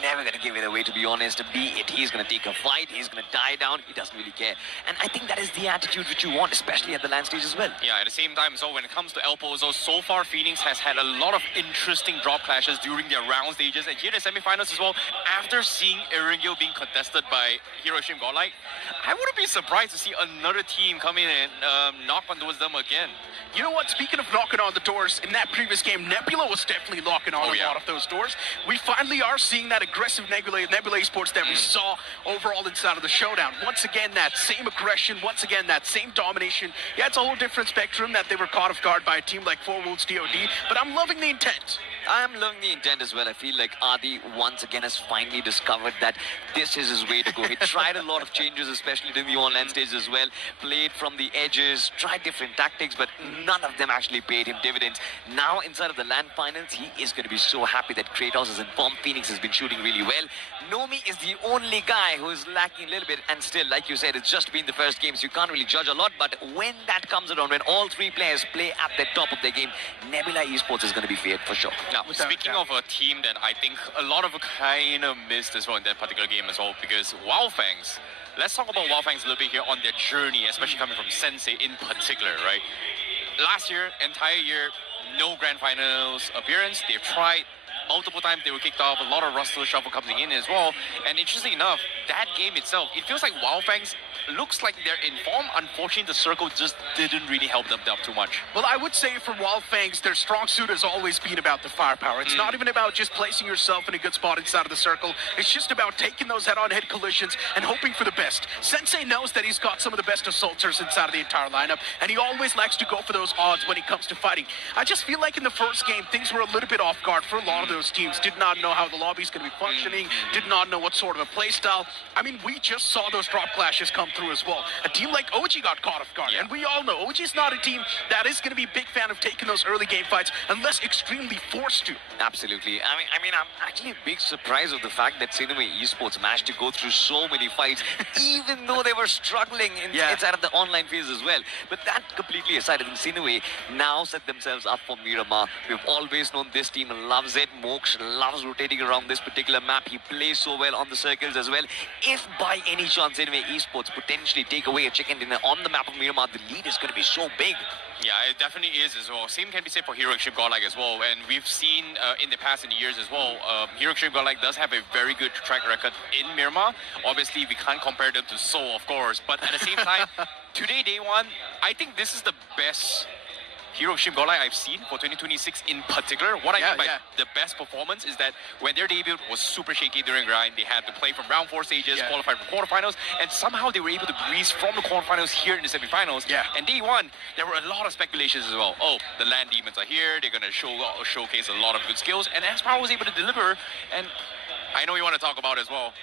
never going to give it away, to be honest. Be it he's going to take a fight, he's going to die down, he doesn't really care. And I think that is the attitude which you want, especially at the land stage as well. Yeah, at the same time, so when it comes to Elpozo, so far Phoenix has had a lot of interesting drop clashes during their round stages, and here in the semi-finals as well. After seeing Erangel being contested by Hiroshima Godlike, I wouldn't be surprised to see another team come in and knock on towards them again. You know what? Speaking of knocking on the doors, in that previous game, Nebula was definitely knocking on a lot of those doors. We finally are seeing that aggressive Nebula Esports that we saw overall inside of the showdown. Once again, that same aggression, once again, that same domination. Yeah, it's a whole different spectrum that they were caught off guard by a team like Four Wolves DOD, but I'm loving the intent. I'm loving the intent as well. I feel like Adi once again has finally discovered that this is his way to go. He tried a lot of changes, especially in the online stage as well. Played from the edges, tried different tactics, but none of them actually paid him dividends. Now, inside of the LAN finals, he is going to be so happy that Kratos has informed Phoenix has been shooting really well. Nomi is the only guy who is lacking a little bit, and still, like you said, it's just been the first game, so you can't really judge a lot. But when that comes around, when all three players play at the top of their game, Nebula Esports is going to be feared for sure. Now, speaking of a team that I think a lot of kind of missed as well in that particular game as well, because Wildfangs, let's talk about Wildfangs a little bit here on their journey, especially coming from Sensei in particular, right? Last year, entire year, no grand finals appearance. They've tried multiple times, they were kicked off. A lot of Russell Shuffle coming in as well. And interestingly enough, that game itself, it feels like Wildfangs looks like they're in form. Unfortunately, the circle just didn't really help them up too much. Well, I would say for Wildfangs, their strong suit has always been about the firepower. It's not even about just placing yourself in a good spot inside of the circle. It's just about taking those head-on-head collisions and hoping for the best. Sensei knows that he's got some of the best assaulters inside of the entire lineup, and he always likes to go for those odds when it comes to fighting. I just feel like in the first game, things were a little bit off guard for a lot of those teams. Did not know how the lobby's going to be functioning, did not know what sort of a play style. I mean, we just saw those drop clashes come through as well. A team like OG got caught off guard, and we all know OG's not a team that is going to be a big fan of taking those early game fights unless extremely forced to. Absolutely. I mean, I'm actually a big surprise of the fact that Cinema Esports managed to go through so many fights, even though they were struggling inside of the online phase as well. But that completely aside, I think Cinema now set themselves up for Miramar. We've always known this team loves it. Mox loves rotating around this particular map. He plays so well on the circles as well. If by any chance Cinema Esports potentially take away a chicken dinner on the map of Miramar, the lead is going to be so big. Yeah, it definitely is as well. Same can be said for Hiroshima Godlike as well. And we've seen in the past in the years as well, Hiroshima Godlike does have a very good track record in Miramar. Obviously, we can't compare them to Seoul, of course. But at the same time, today, day one, I think this is the best Hiroshima Godlike I've seen for 2026 in particular. What I mean by the best performance is that when their debut was super shaky during grind, they had to play from round 4 stages, qualify for quarterfinals, and somehow they were able to breeze from the quarterfinals here in the semifinals. And day one, there were a lot of speculations as well. Oh, the land demons are here, they're going to showcase a lot of good skills, and Aspar was able to deliver. And I know you want to talk about as well,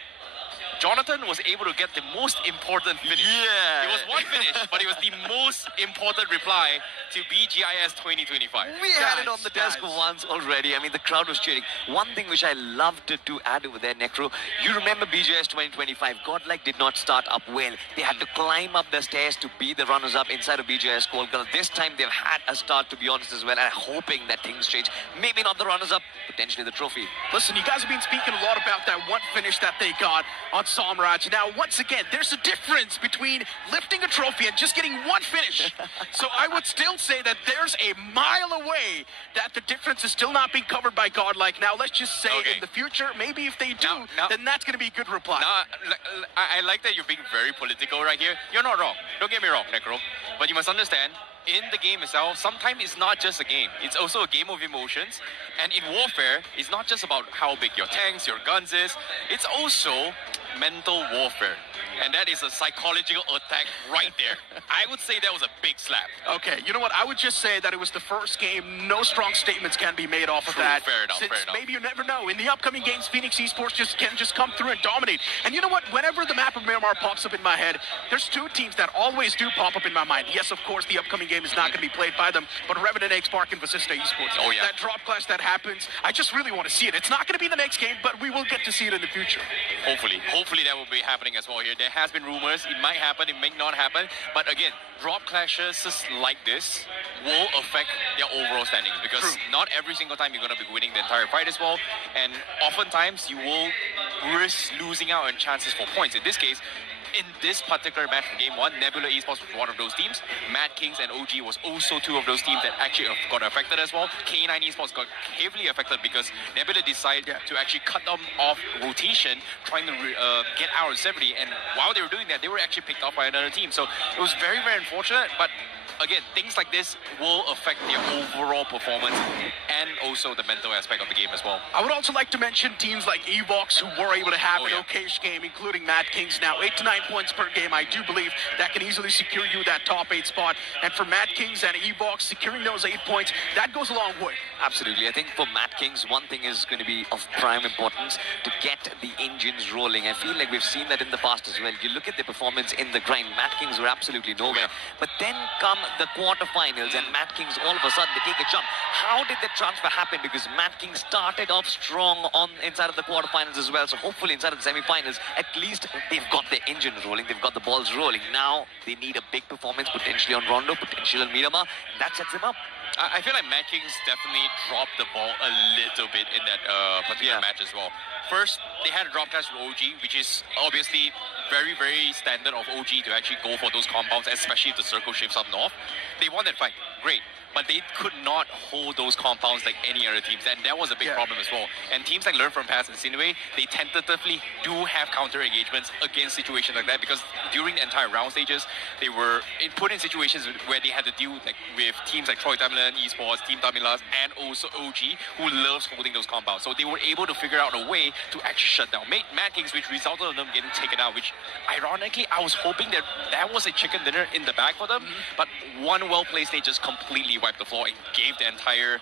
Jonathan was able to get the most important finish. It was one finish, but it was the most important reply to BGIS 2025. We had it on the desk once already. I mean, the crowd was cheering. One thing which I loved to add over there, Necro, you remember BGIS 2025. Godlike did not start up well. They had to climb up the stairs to be the runners-up inside of BGIS Kolkata. This time they've had a start, to be honest, as well, and hoping that things change. Maybe not the runners-up, potentially the trophy. Listen, you guys have been speaking a lot about that one finish that they got on Samraj. Now, once again, there's a difference between lifting a trophy and just getting one finish. So I would still say that there's a mile away that the difference is still not being covered by Godlike. Now, let's just say in the future, maybe if they do, then that's going to be a good reply. I like that you're being very political right here. You're not wrong. Don't get me wrong, Necro. But you must understand, in the game itself, sometimes it's not just a game. It's also a game of emotions. And in warfare, it's not just about how big your tanks, your guns is. It's also mental warfare. And that is a psychological attack right there. I would say that was a big slap. Okay, you know what? I would just say that it was the first game. No strong statements can be made off of that. Fair enough, Since fair enough. Maybe you never know. In the upcoming games, Phoenix Esports can just come through and dominate. And you know what? Whenever the map of Miramar pops up in my head, there's two teams that always do pop up in my mind. Yes, of course, the upcoming game is not going to be played by them, but Revenant X Spark and Vasista Esports. Oh, yeah. That drop clash that happens, I just really want to see it. It's not going to be the next game, but we will get to see it in the future. Hopefully that will be happening as well here. There has been rumors. It might happen, it may not happen. But again, drop clashes like this will affect their overall standings, because not every single time you're going to be winning the entire fight as well. And oftentimes you will risk losing out on chances for points. In this case, in this particular match from Game 1, Nebula Esports was one of those teams. Mad Kings and OG was also two of those teams that actually got affected as well. K9 Esports got heavily affected because Nebula decided to actually cut them off rotation, trying to get out of 70. And while they were doing that, they were actually picked off by another team. So it was very, very unfortunate. But again, things like this will affect their overall performance and also the mental aspect of the game as well. I would also like to mention teams like Evox who were able to have an yeah. okayish game, including Mad Kings now. 8 to 9 points per game. I do believe that can easily secure you that top 8 spot. And for Mad Kings and Evox, securing those 8 points, that goes a long way. Absolutely. I think for Mad Kings, one thing is going to be of prime importance to get the engines rolling. I feel like we've seen that in the past as well. You look at the performance in the grind, Mad Kings were absolutely nowhere. But then come the quarterfinals and Mad Kings all of a sudden they take a jump. How did that transfer happen? Because Mad Kings started off strong on inside of the quarterfinals as well. So hopefully inside of the semi-finals, at least they've got their engine rolling. They've got the balls rolling. Now they need a big performance potentially on Rondo, potentially on Miramar. That sets them up. I feel like Mad Kings definitely dropped the ball a little bit in that particular match as well. First, they had a drop clash with OG, which is obviously very, very standard of OG to actually go for those compounds, especially if the circle shifts up north. They won that fight, great. But they could not hold those compounds like any other teams, and that was a big problem as well. And teams like Learn From Past and Sinway, they tentatively do have counter engagements against situations like that because during the entire round stages, they were put in situations where they had to deal with teams like Troy Tamilan Esports, Team Tamilas, and also OG, who loves holding those compounds. So they were able to figure out a way to actually shut down Mad Kings, which resulted in them getting taken out, which ironically, I was hoping that was a chicken dinner in the bag for them, but one well-placed stage just completely wiped the floor and gave the entire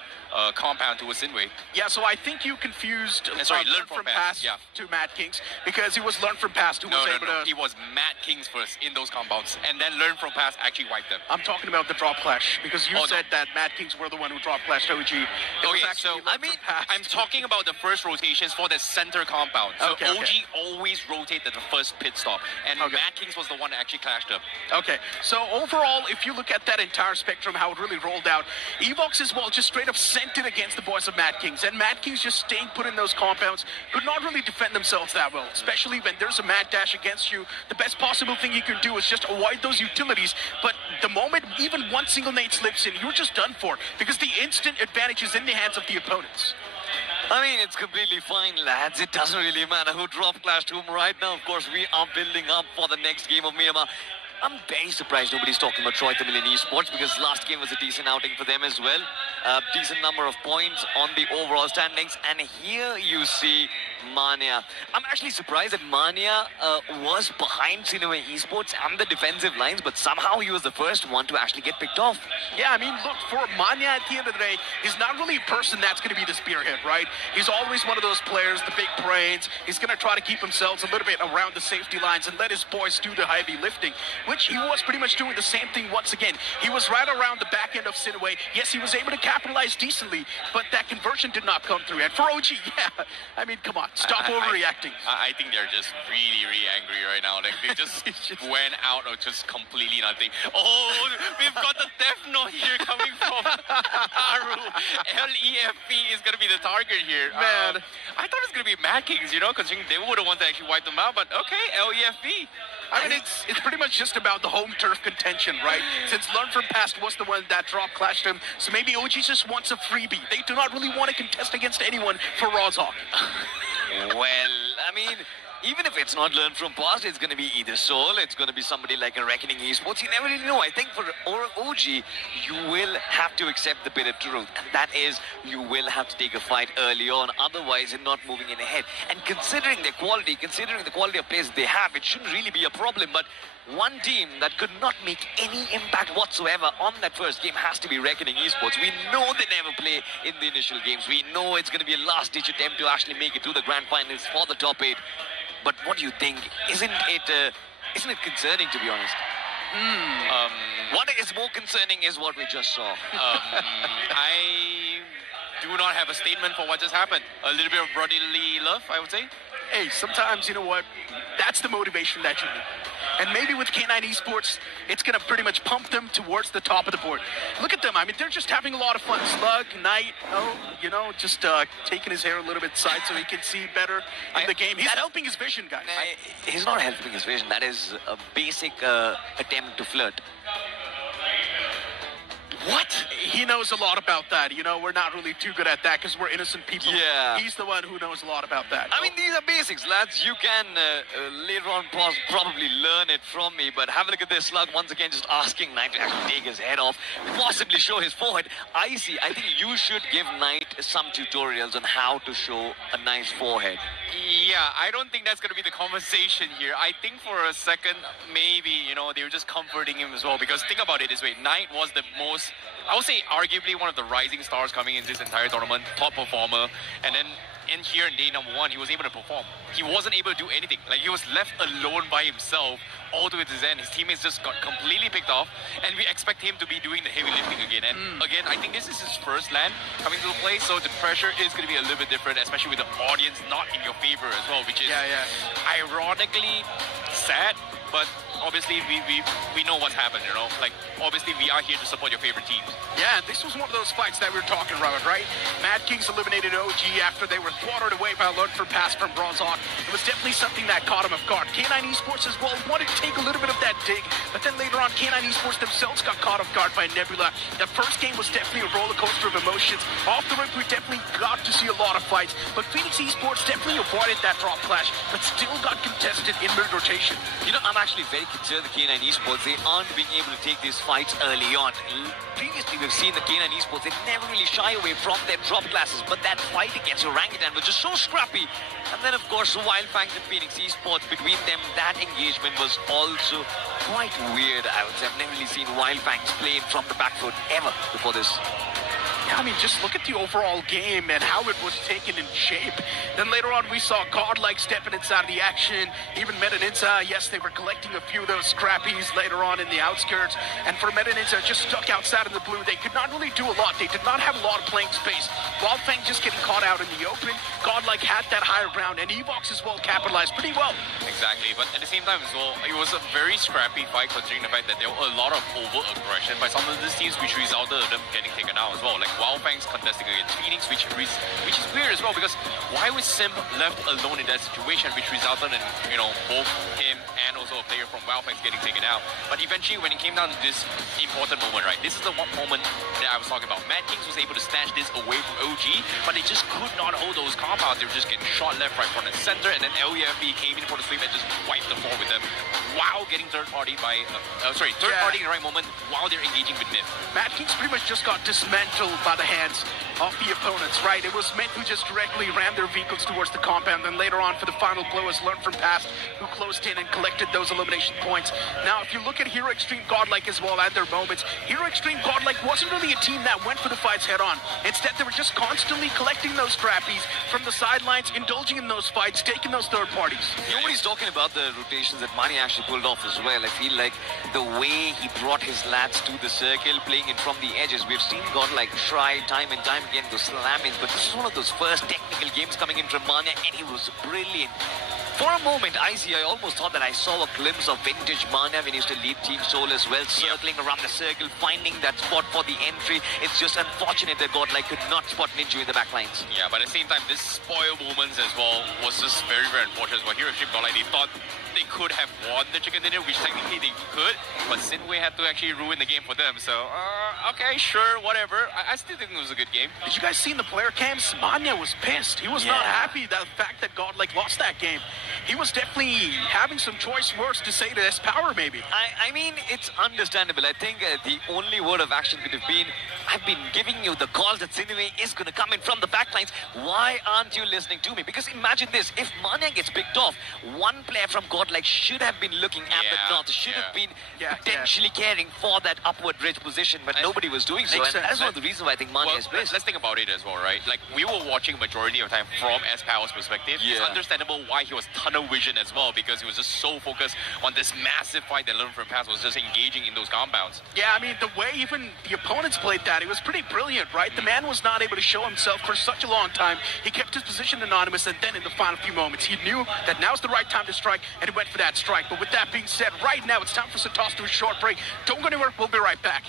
compound to a Sinway. Yeah, so I think you confused Learn From Past to Mad Kings because it was Learn From Past who was able to... It was Mad Kings first in those compounds, and then Learn From Past actually wiped them. I'm talking about the drop clash because you said that Mad Kings were the one who drop clashed OG. I'm talking about the first rotations for the center compound. So OG always rotated the first pit stop, and Mad Kings was the one that actually clashed them. Okay, so overall, if you look at that entire spectrum, how it really rolled out, Evox as well just straight up sent it against the boys of Mad Kings, and Mad Kings just staying put in those compounds, could not really defend themselves that well, especially when there's a Mad Dash against you. The best possible thing you can do is just avoid those utilities, but the moment even one single nade slips in, you're just done for, because the instant advantage is in the hands of the opponents. I mean, it's completely fine, lads. It doesn't really matter who drop clashed whom right now. Of course, we are building up for the next game of Miramar. I'm very surprised nobody's talking about Troy Tamilan Esports because last game was a decent outing for them as well. Decent number of points on the overall standings. And here you see Mania. I'm actually surprised that Mania was behind Sinway Esports and the defensive lines, but somehow he was the first one to actually get picked off. Yeah, I mean, look, for Mania at the end of the day, he's not really a person that's going to be the spearhead, right? He's always one of those players, the big brains. He's going to try to keep himself a little bit around the safety lines and let his boys do the heavy lifting, which he was pretty much doing the same thing once again. He was right around the back end of Sinway. Yes, he was able to capitalize decently, but that conversion did not come through. And for OG, yeah, I mean, come on, stop overreacting. I think they're just really, really angry right now. Like, they just went out of just completely nothing. Oh, we've got the death note here coming from Haru. LEFP is going to be the target here. Man. I thought it was going to be Mad Kings, you know, considering they were the ones that actually wiped them out, but okay, LEFP. I mean, it's pretty much just about the home turf contention, right? Since Learn From Past was the one that drop clashed him, so maybe OG just wants a freebie. They do not really want to contest against anyone for Rozhawk. Well, I mean, even if it's not Learn From Past, it's going to be either Soul, it's going to be somebody like a Reckoning Esports. You never really know. I think for OG, you will have to accept the bitter truth, and that is you will have to take a fight early on. Otherwise, you're not moving in ahead. And considering their quality, considering the quality of players they have, it shouldn't really be a problem. But one team that could not make any impact whatsoever on that first game has to be Reckoning Esports. We know they never play in the initial games. We know it's going to be a last-ditch attempt to actually make it to the grand finals for the top 8. But what do you think? Isn't it concerning, to be honest? What is more concerning is what we just saw. I do not have a statement for what just happened. A little bit of brotherly love, I would say. Hey, sometimes, you know what? That's the motivation that you need. And maybe with K9 Esports, it's going to pretty much pump them towards the top of the board. Look at them. I mean, they're just having a lot of fun. Slug, Knight, just taking his hair a little bit side so he can see better in the game. He's helping his vision, guys. He's not helping his vision. That is a basic attempt to flirt. What? He knows a lot about that. We're not really too good at that because we're innocent people. Yeah. He's the one who knows a lot about that. I mean, these are basics, lads. You can later on probably learn it from me, but have a look at this. Slug once again just asking Knight to actually take his head off, possibly show his forehead. I think you should give Knight some tutorials on how to show a nice forehead. Yeah, I don't think that's going to be the conversation here. I think for a second, maybe, they were just comforting him as well. Because think about it this way. Knight was the most, I would say, arguably one of the rising stars coming into this entire tournament. Top performer. And then in here in day number 1, he was able to perform. He wasn't able to do anything. Like, he was left alone by himself all the way to his end. His teammates just got completely picked off, and we expect him to be doing the heavy lifting again. And again, I think this is his first LAN coming to the play, so the pressure is going to be a little bit different, especially with the audience not in your favor as well, which is ironically sad. But obviously, we know what's happened, Like, obviously, we are here to support your favorite teams. Yeah, this was one of those fights that we were talking about, right? Mad Kings eliminated OG after they were thwarted away by a learn from pass from Bronzehawk. It was definitely something that caught him off guard. K9 Esports as well wanted to take a little bit of that dig, but then later on, K9 Esports themselves got caught off guard by Nebula. The first game was definitely a roller coaster of emotions. Off the rip, we definitely got to see a lot of fights, but Phoenix Esports definitely avoided that drop clash, but still got contested in mid-rotation. I'm actually very concerned the K9 Esports, they aren't being able to take these fights early on. Previously, we've seen the K9 Esports, they never really shy away from their drop classes, but that fight against Orangutan was just so scrappy. And then, of course, Wildfangs and Phoenix Esports, between them, that engagement was also quite weird. I would say I've never really seen Wildfangs play from the back foot ever before this. Yeah, I mean, just look at the overall game and how it was taken in shape. Then later on, we saw Godlike stepping inside of the action. Even Meta Ninja, yes, they were collecting a few of those scrappies later on in the outskirts. And for Meta Ninja, just stuck outside in the blue, they could not really do a lot. They did not have a lot of playing space. Wildfang just getting caught out in the open. Godlike had that higher ground, and Evox as well capitalized pretty well. Exactly, but at the same time as well, it was a very scrappy fight considering the fact that there were a lot of over-aggression by some of these teams, which resulted in them getting taken out as well. Like Wildfangs contesting against Phoenix, which is weird as well, because why was Sim left alone in that situation, which resulted in, both him and also a player from Wildfangs getting taken out. But eventually, when it came down to this important moment, right, this is the one moment that I was talking about. Mad Kings was able to snatch this away from OG, but they just could not hold those compounds. They were just getting shot left, right, front, and center, and then LEFB came in for the sweep and just wiped the floor with them while getting third party by, party in the right moment while they're engaging with Myth. Mad Kings pretty much just got dismantled by the hands of the opponents, right? It was meant to just directly ram their vehicles towards the compound. Then later on for the final blow is learned from past, who closed in and collected those elimination points. Now, if you look at Hero Extreme Godlike as well at their moments, Hero Extreme Godlike wasn't really a team that went for the fights head on. Instead, they were just constantly collecting those scrappies from the sidelines, indulging in those fights, taking those third parties. Nobody's talking about the rotations that Mani actually pulled off as well. I feel like the way he brought his lads to the circle, playing in from the edges. We've seen Godlike try time and time again to slam in, but this is one of those first technical games coming in from Mania, and he was brilliant. For a moment, I almost thought that I saw a glimpse of vintage Mania when he used to lead Team Soul as well, circling around the circle, finding that spot for the entry. It's just unfortunate that Godlike could not spot Ninju in the back lines. Yeah, but at the same time, this spoil moments as well was just very, very unfortunate. Well, Hero Extreme Godlike, they thought they could have won the chicken dinner, which technically they could, but Sinway had to actually ruin the game for them. So, okay, sure, whatever. I still think it was a good game. Did you guys see in the player cams? Mania was pissed. He was not happy that the fact that Godlike lost that game. He was definitely having some choice words to say to his power, maybe. I mean, it's understandable. I think the only word of action could have been, I've been giving you the calls that Sinway is going to come in from the backlines. Why aren't you listening to me? Because imagine this, if Mania gets picked off, one player from Godlike should have been looking at the north, should have been potentially caring for that upward ridge position, but nobody was doing so. And that's one of the reasons why I think Mania is pissed. Let's think about it as well, right? Like, we were watching majority of the time from S-Power's perspective. It's understandable why he was ton tunnel vision as well, because he was just so focused on this massive fight that learned from past was just engaging in those compounds. Yeah, I mean, the way even the opponents played that, it was pretty brilliant, right? The man was not able to show himself for such a long time. He kept his position anonymous, and then in the final few moments, he knew that now's the right time to strike, and he went for that strike. But with that being said, right now, it's time for us to toss to a short break. Don't go anywhere. We'll be right back.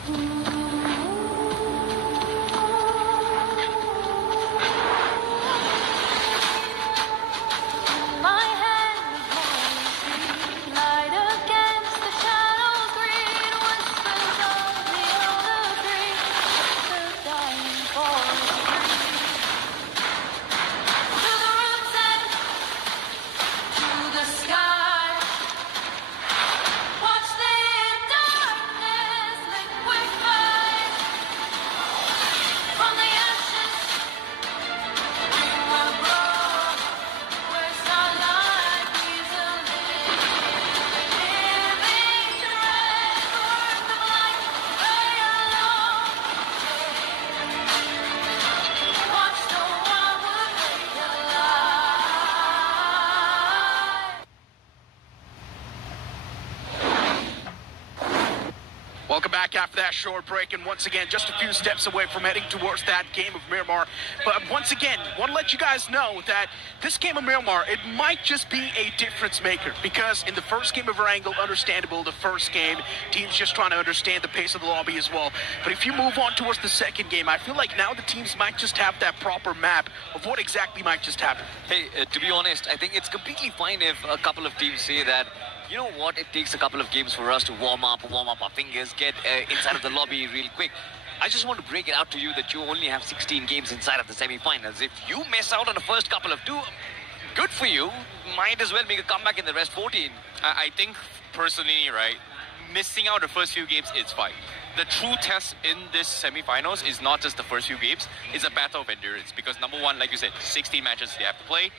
My hand is holding light against the shadow green whispers of the elder tree, the dying forest tree. To the roots and to the sky. Watch the darkness liquefy. From the ashes we will grow. Where sunlight weaves a living thread, worth of light, right along. Watch the wildwood wake alive. Welcome back after that short break, and once again, just a few steps away from heading towards that game of Miramar. But once again, want to let you guys know that this game of Miramar, it might just be a difference maker, because in the first game of Erangel, understandable, the first game, teams just trying to understand the pace of the lobby as well. But if you move on towards the second game, I feel like now the teams might just have that proper map of what exactly might just happen. Hey, to be honest, I think it's completely fine if a couple of teams say that, you know what, it takes a couple of games for us to warm up our fingers, get inside of the lobby real quick. I just want to break it out to you that you only have 16 games inside of the semi-finals. If you miss out on the first couple of two, good for you. Might as well make a comeback in the rest 14. I think personally, right, missing out the first few games, it's fine. The true test in this semi-finals is not just the first few games, it's a battle of endurance. Because number one, like you said, 16 matches they have to play.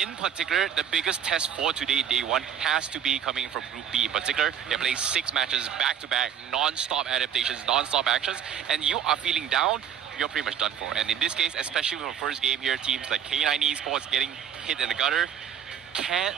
In particular, the biggest test for today, day one, has to be coming from Group B in particular. They're playing 6 matches back-to-back, non-stop adaptations, non-stop actions, and you are feeling down, you're pretty much done for. And in this case, especially for the first game here, teams like K9 Esports getting hit in the gutter,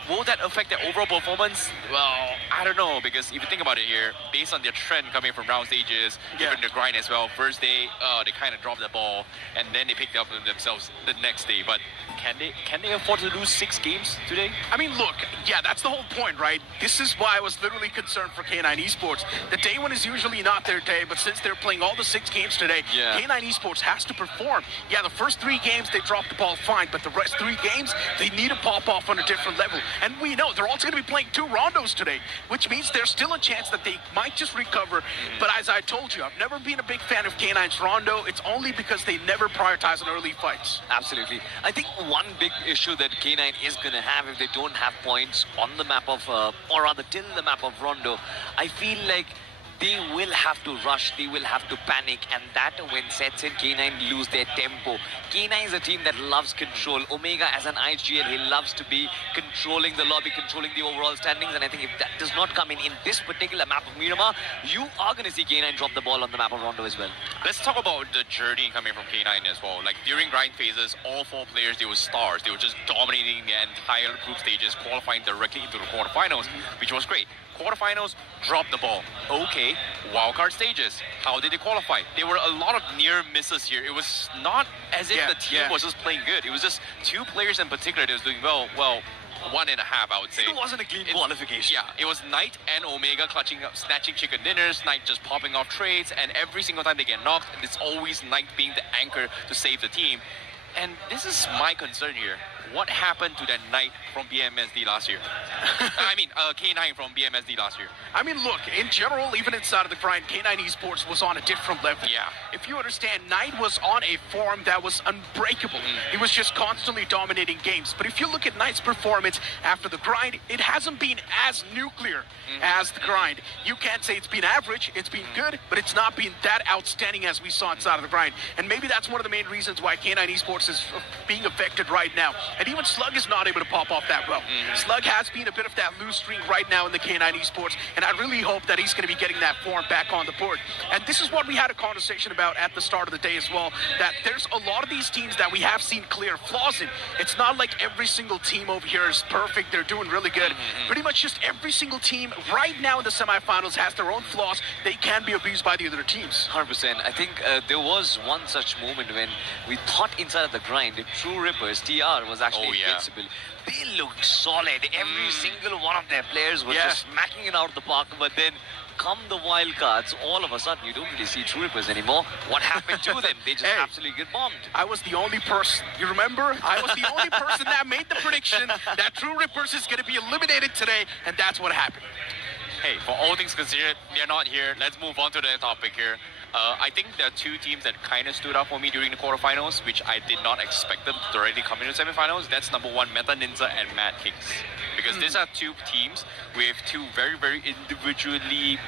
will that affect their overall performance? Well, I don't know, because if you think about it here, based on their trend coming from round stages, given the grind as well, first day, they kind of dropped the ball, and then they picked up themselves the next day. But can they afford to lose 6 games today? I mean, look, yeah, that's the whole point, right? This is why I was literally concerned for K9 Esports. The day one is usually not their day, but since they're playing all the 6 games today, Yeah. K9 Esports has to perform. Yeah, the first 3 games, they dropped the ball fine, but the rest 3 games, they need to pop off on a different level. And we know they're also going to be playing 2 rondos today, which means there's still a chance that they might just recover. But as I told you, I've never been a big fan of K9's rondo. It's only because they never prioritize on early fights. Absolutely. I think one big issue that K9 is going to have if they don't have points on the map of, or rather till the map of Rondo, I feel like they will have to rush, they will have to panic, and that when sets in, K9 lose their tempo. K9 is a team that loves control. Omega as an IGL, he loves to be controlling the lobby, controlling the overall standings, and I think if that does not come in this particular map of Miramar, you are going to see K9 drop the ball on the map of Rondo as well. Let's talk about the journey coming from K9 as well. Like during grind phases, all 4 players, they were stars. They were just dominating the entire group stages, qualifying directly into the quarterfinals, which was great. Quarterfinals, dropped the ball. Okay, wildcard stages. How did they qualify? There were a lot of near misses here. It was not as if the team was just playing good. It was just 2 players in particular that was doing well. Well, 1.5, I would say. It wasn't a clean qualification. Yeah, it was Knight and Omega clutching up, snatching chicken dinners, Knight just popping off trades, and every single time they get knocked, it's always Knight being the anchor to save the team. And this is my concern here. What happened to that Knight from BMSD last year? I mean, K9 from BMSD last year. I mean, look, in general, even inside of the grind, K9 Esports was on a different level. Yeah. If you understand, Knight was on a form that was unbreakable. He was just constantly dominating games. But if you look at Knight's performance after the grind, it hasn't been as nuclear as the grind. You can't say it's been average, it's been good, but it's not been that outstanding as we saw inside of the grind. And maybe that's one of the main reasons why K9 Esports is being affected right now. And even Slug is not able to pop off that well. Slug has been a bit of that loose streak right now in the K9 Esports, and I really hope that he's going to be getting that form back on the board. And this is what we had a conversation about at the start of the day as well, that there's a lot of these teams that we have seen clear flaws in. It's not like every single team over here is perfect, they're doing really good. Pretty much just every single team right now in the semifinals has their own flaws. They can be abused by the other teams. 100%. I think there was one such moment when we thought inside of the grind, True Rippers, TR, was actually Oh, yeah. invincible. They looked solid. Every single one of their players was Yeah. just smacking it out of the park. But then come the wild cards, all of a sudden you don't really see True Rippers anymore. What happened to them? They just Hey. absolutely get bombed. I was the only person, you remember? I was the only person that made the prediction that True Rippers is going to be eliminated today, and that's what happened. Hey, for all things considered, they're not here. Let's move on to the topic here. I think there are two teams that kind of stood up for me during the quarterfinals, which I did not expect them to already come into semifinals. That's number one, Meta Ninja and Mad Kings. Because these are two teams with two very, very individually,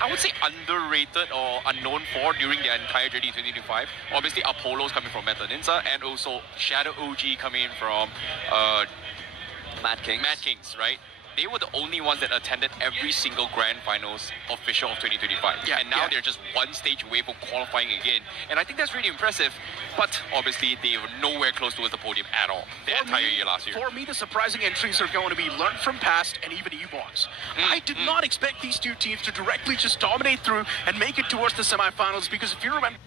I would say, underrated or unknown for during their entire journey in 2025. Obviously, Apollo's coming from Meta Ninja, and also Shadow OG coming from Mad Kings. Mad Kings, right? They were the only ones that attended every single grand finals official of 2025. Yeah, and now yeah. they're just one stage away from qualifying again. And I think that's really impressive. But obviously, they were nowhere close towards the podium at all the entire year last year. For me, the surprising entries are going to be Learn from Past and even Evox. I did not expect these two teams to directly just dominate through and make it towards the semifinals because if you remember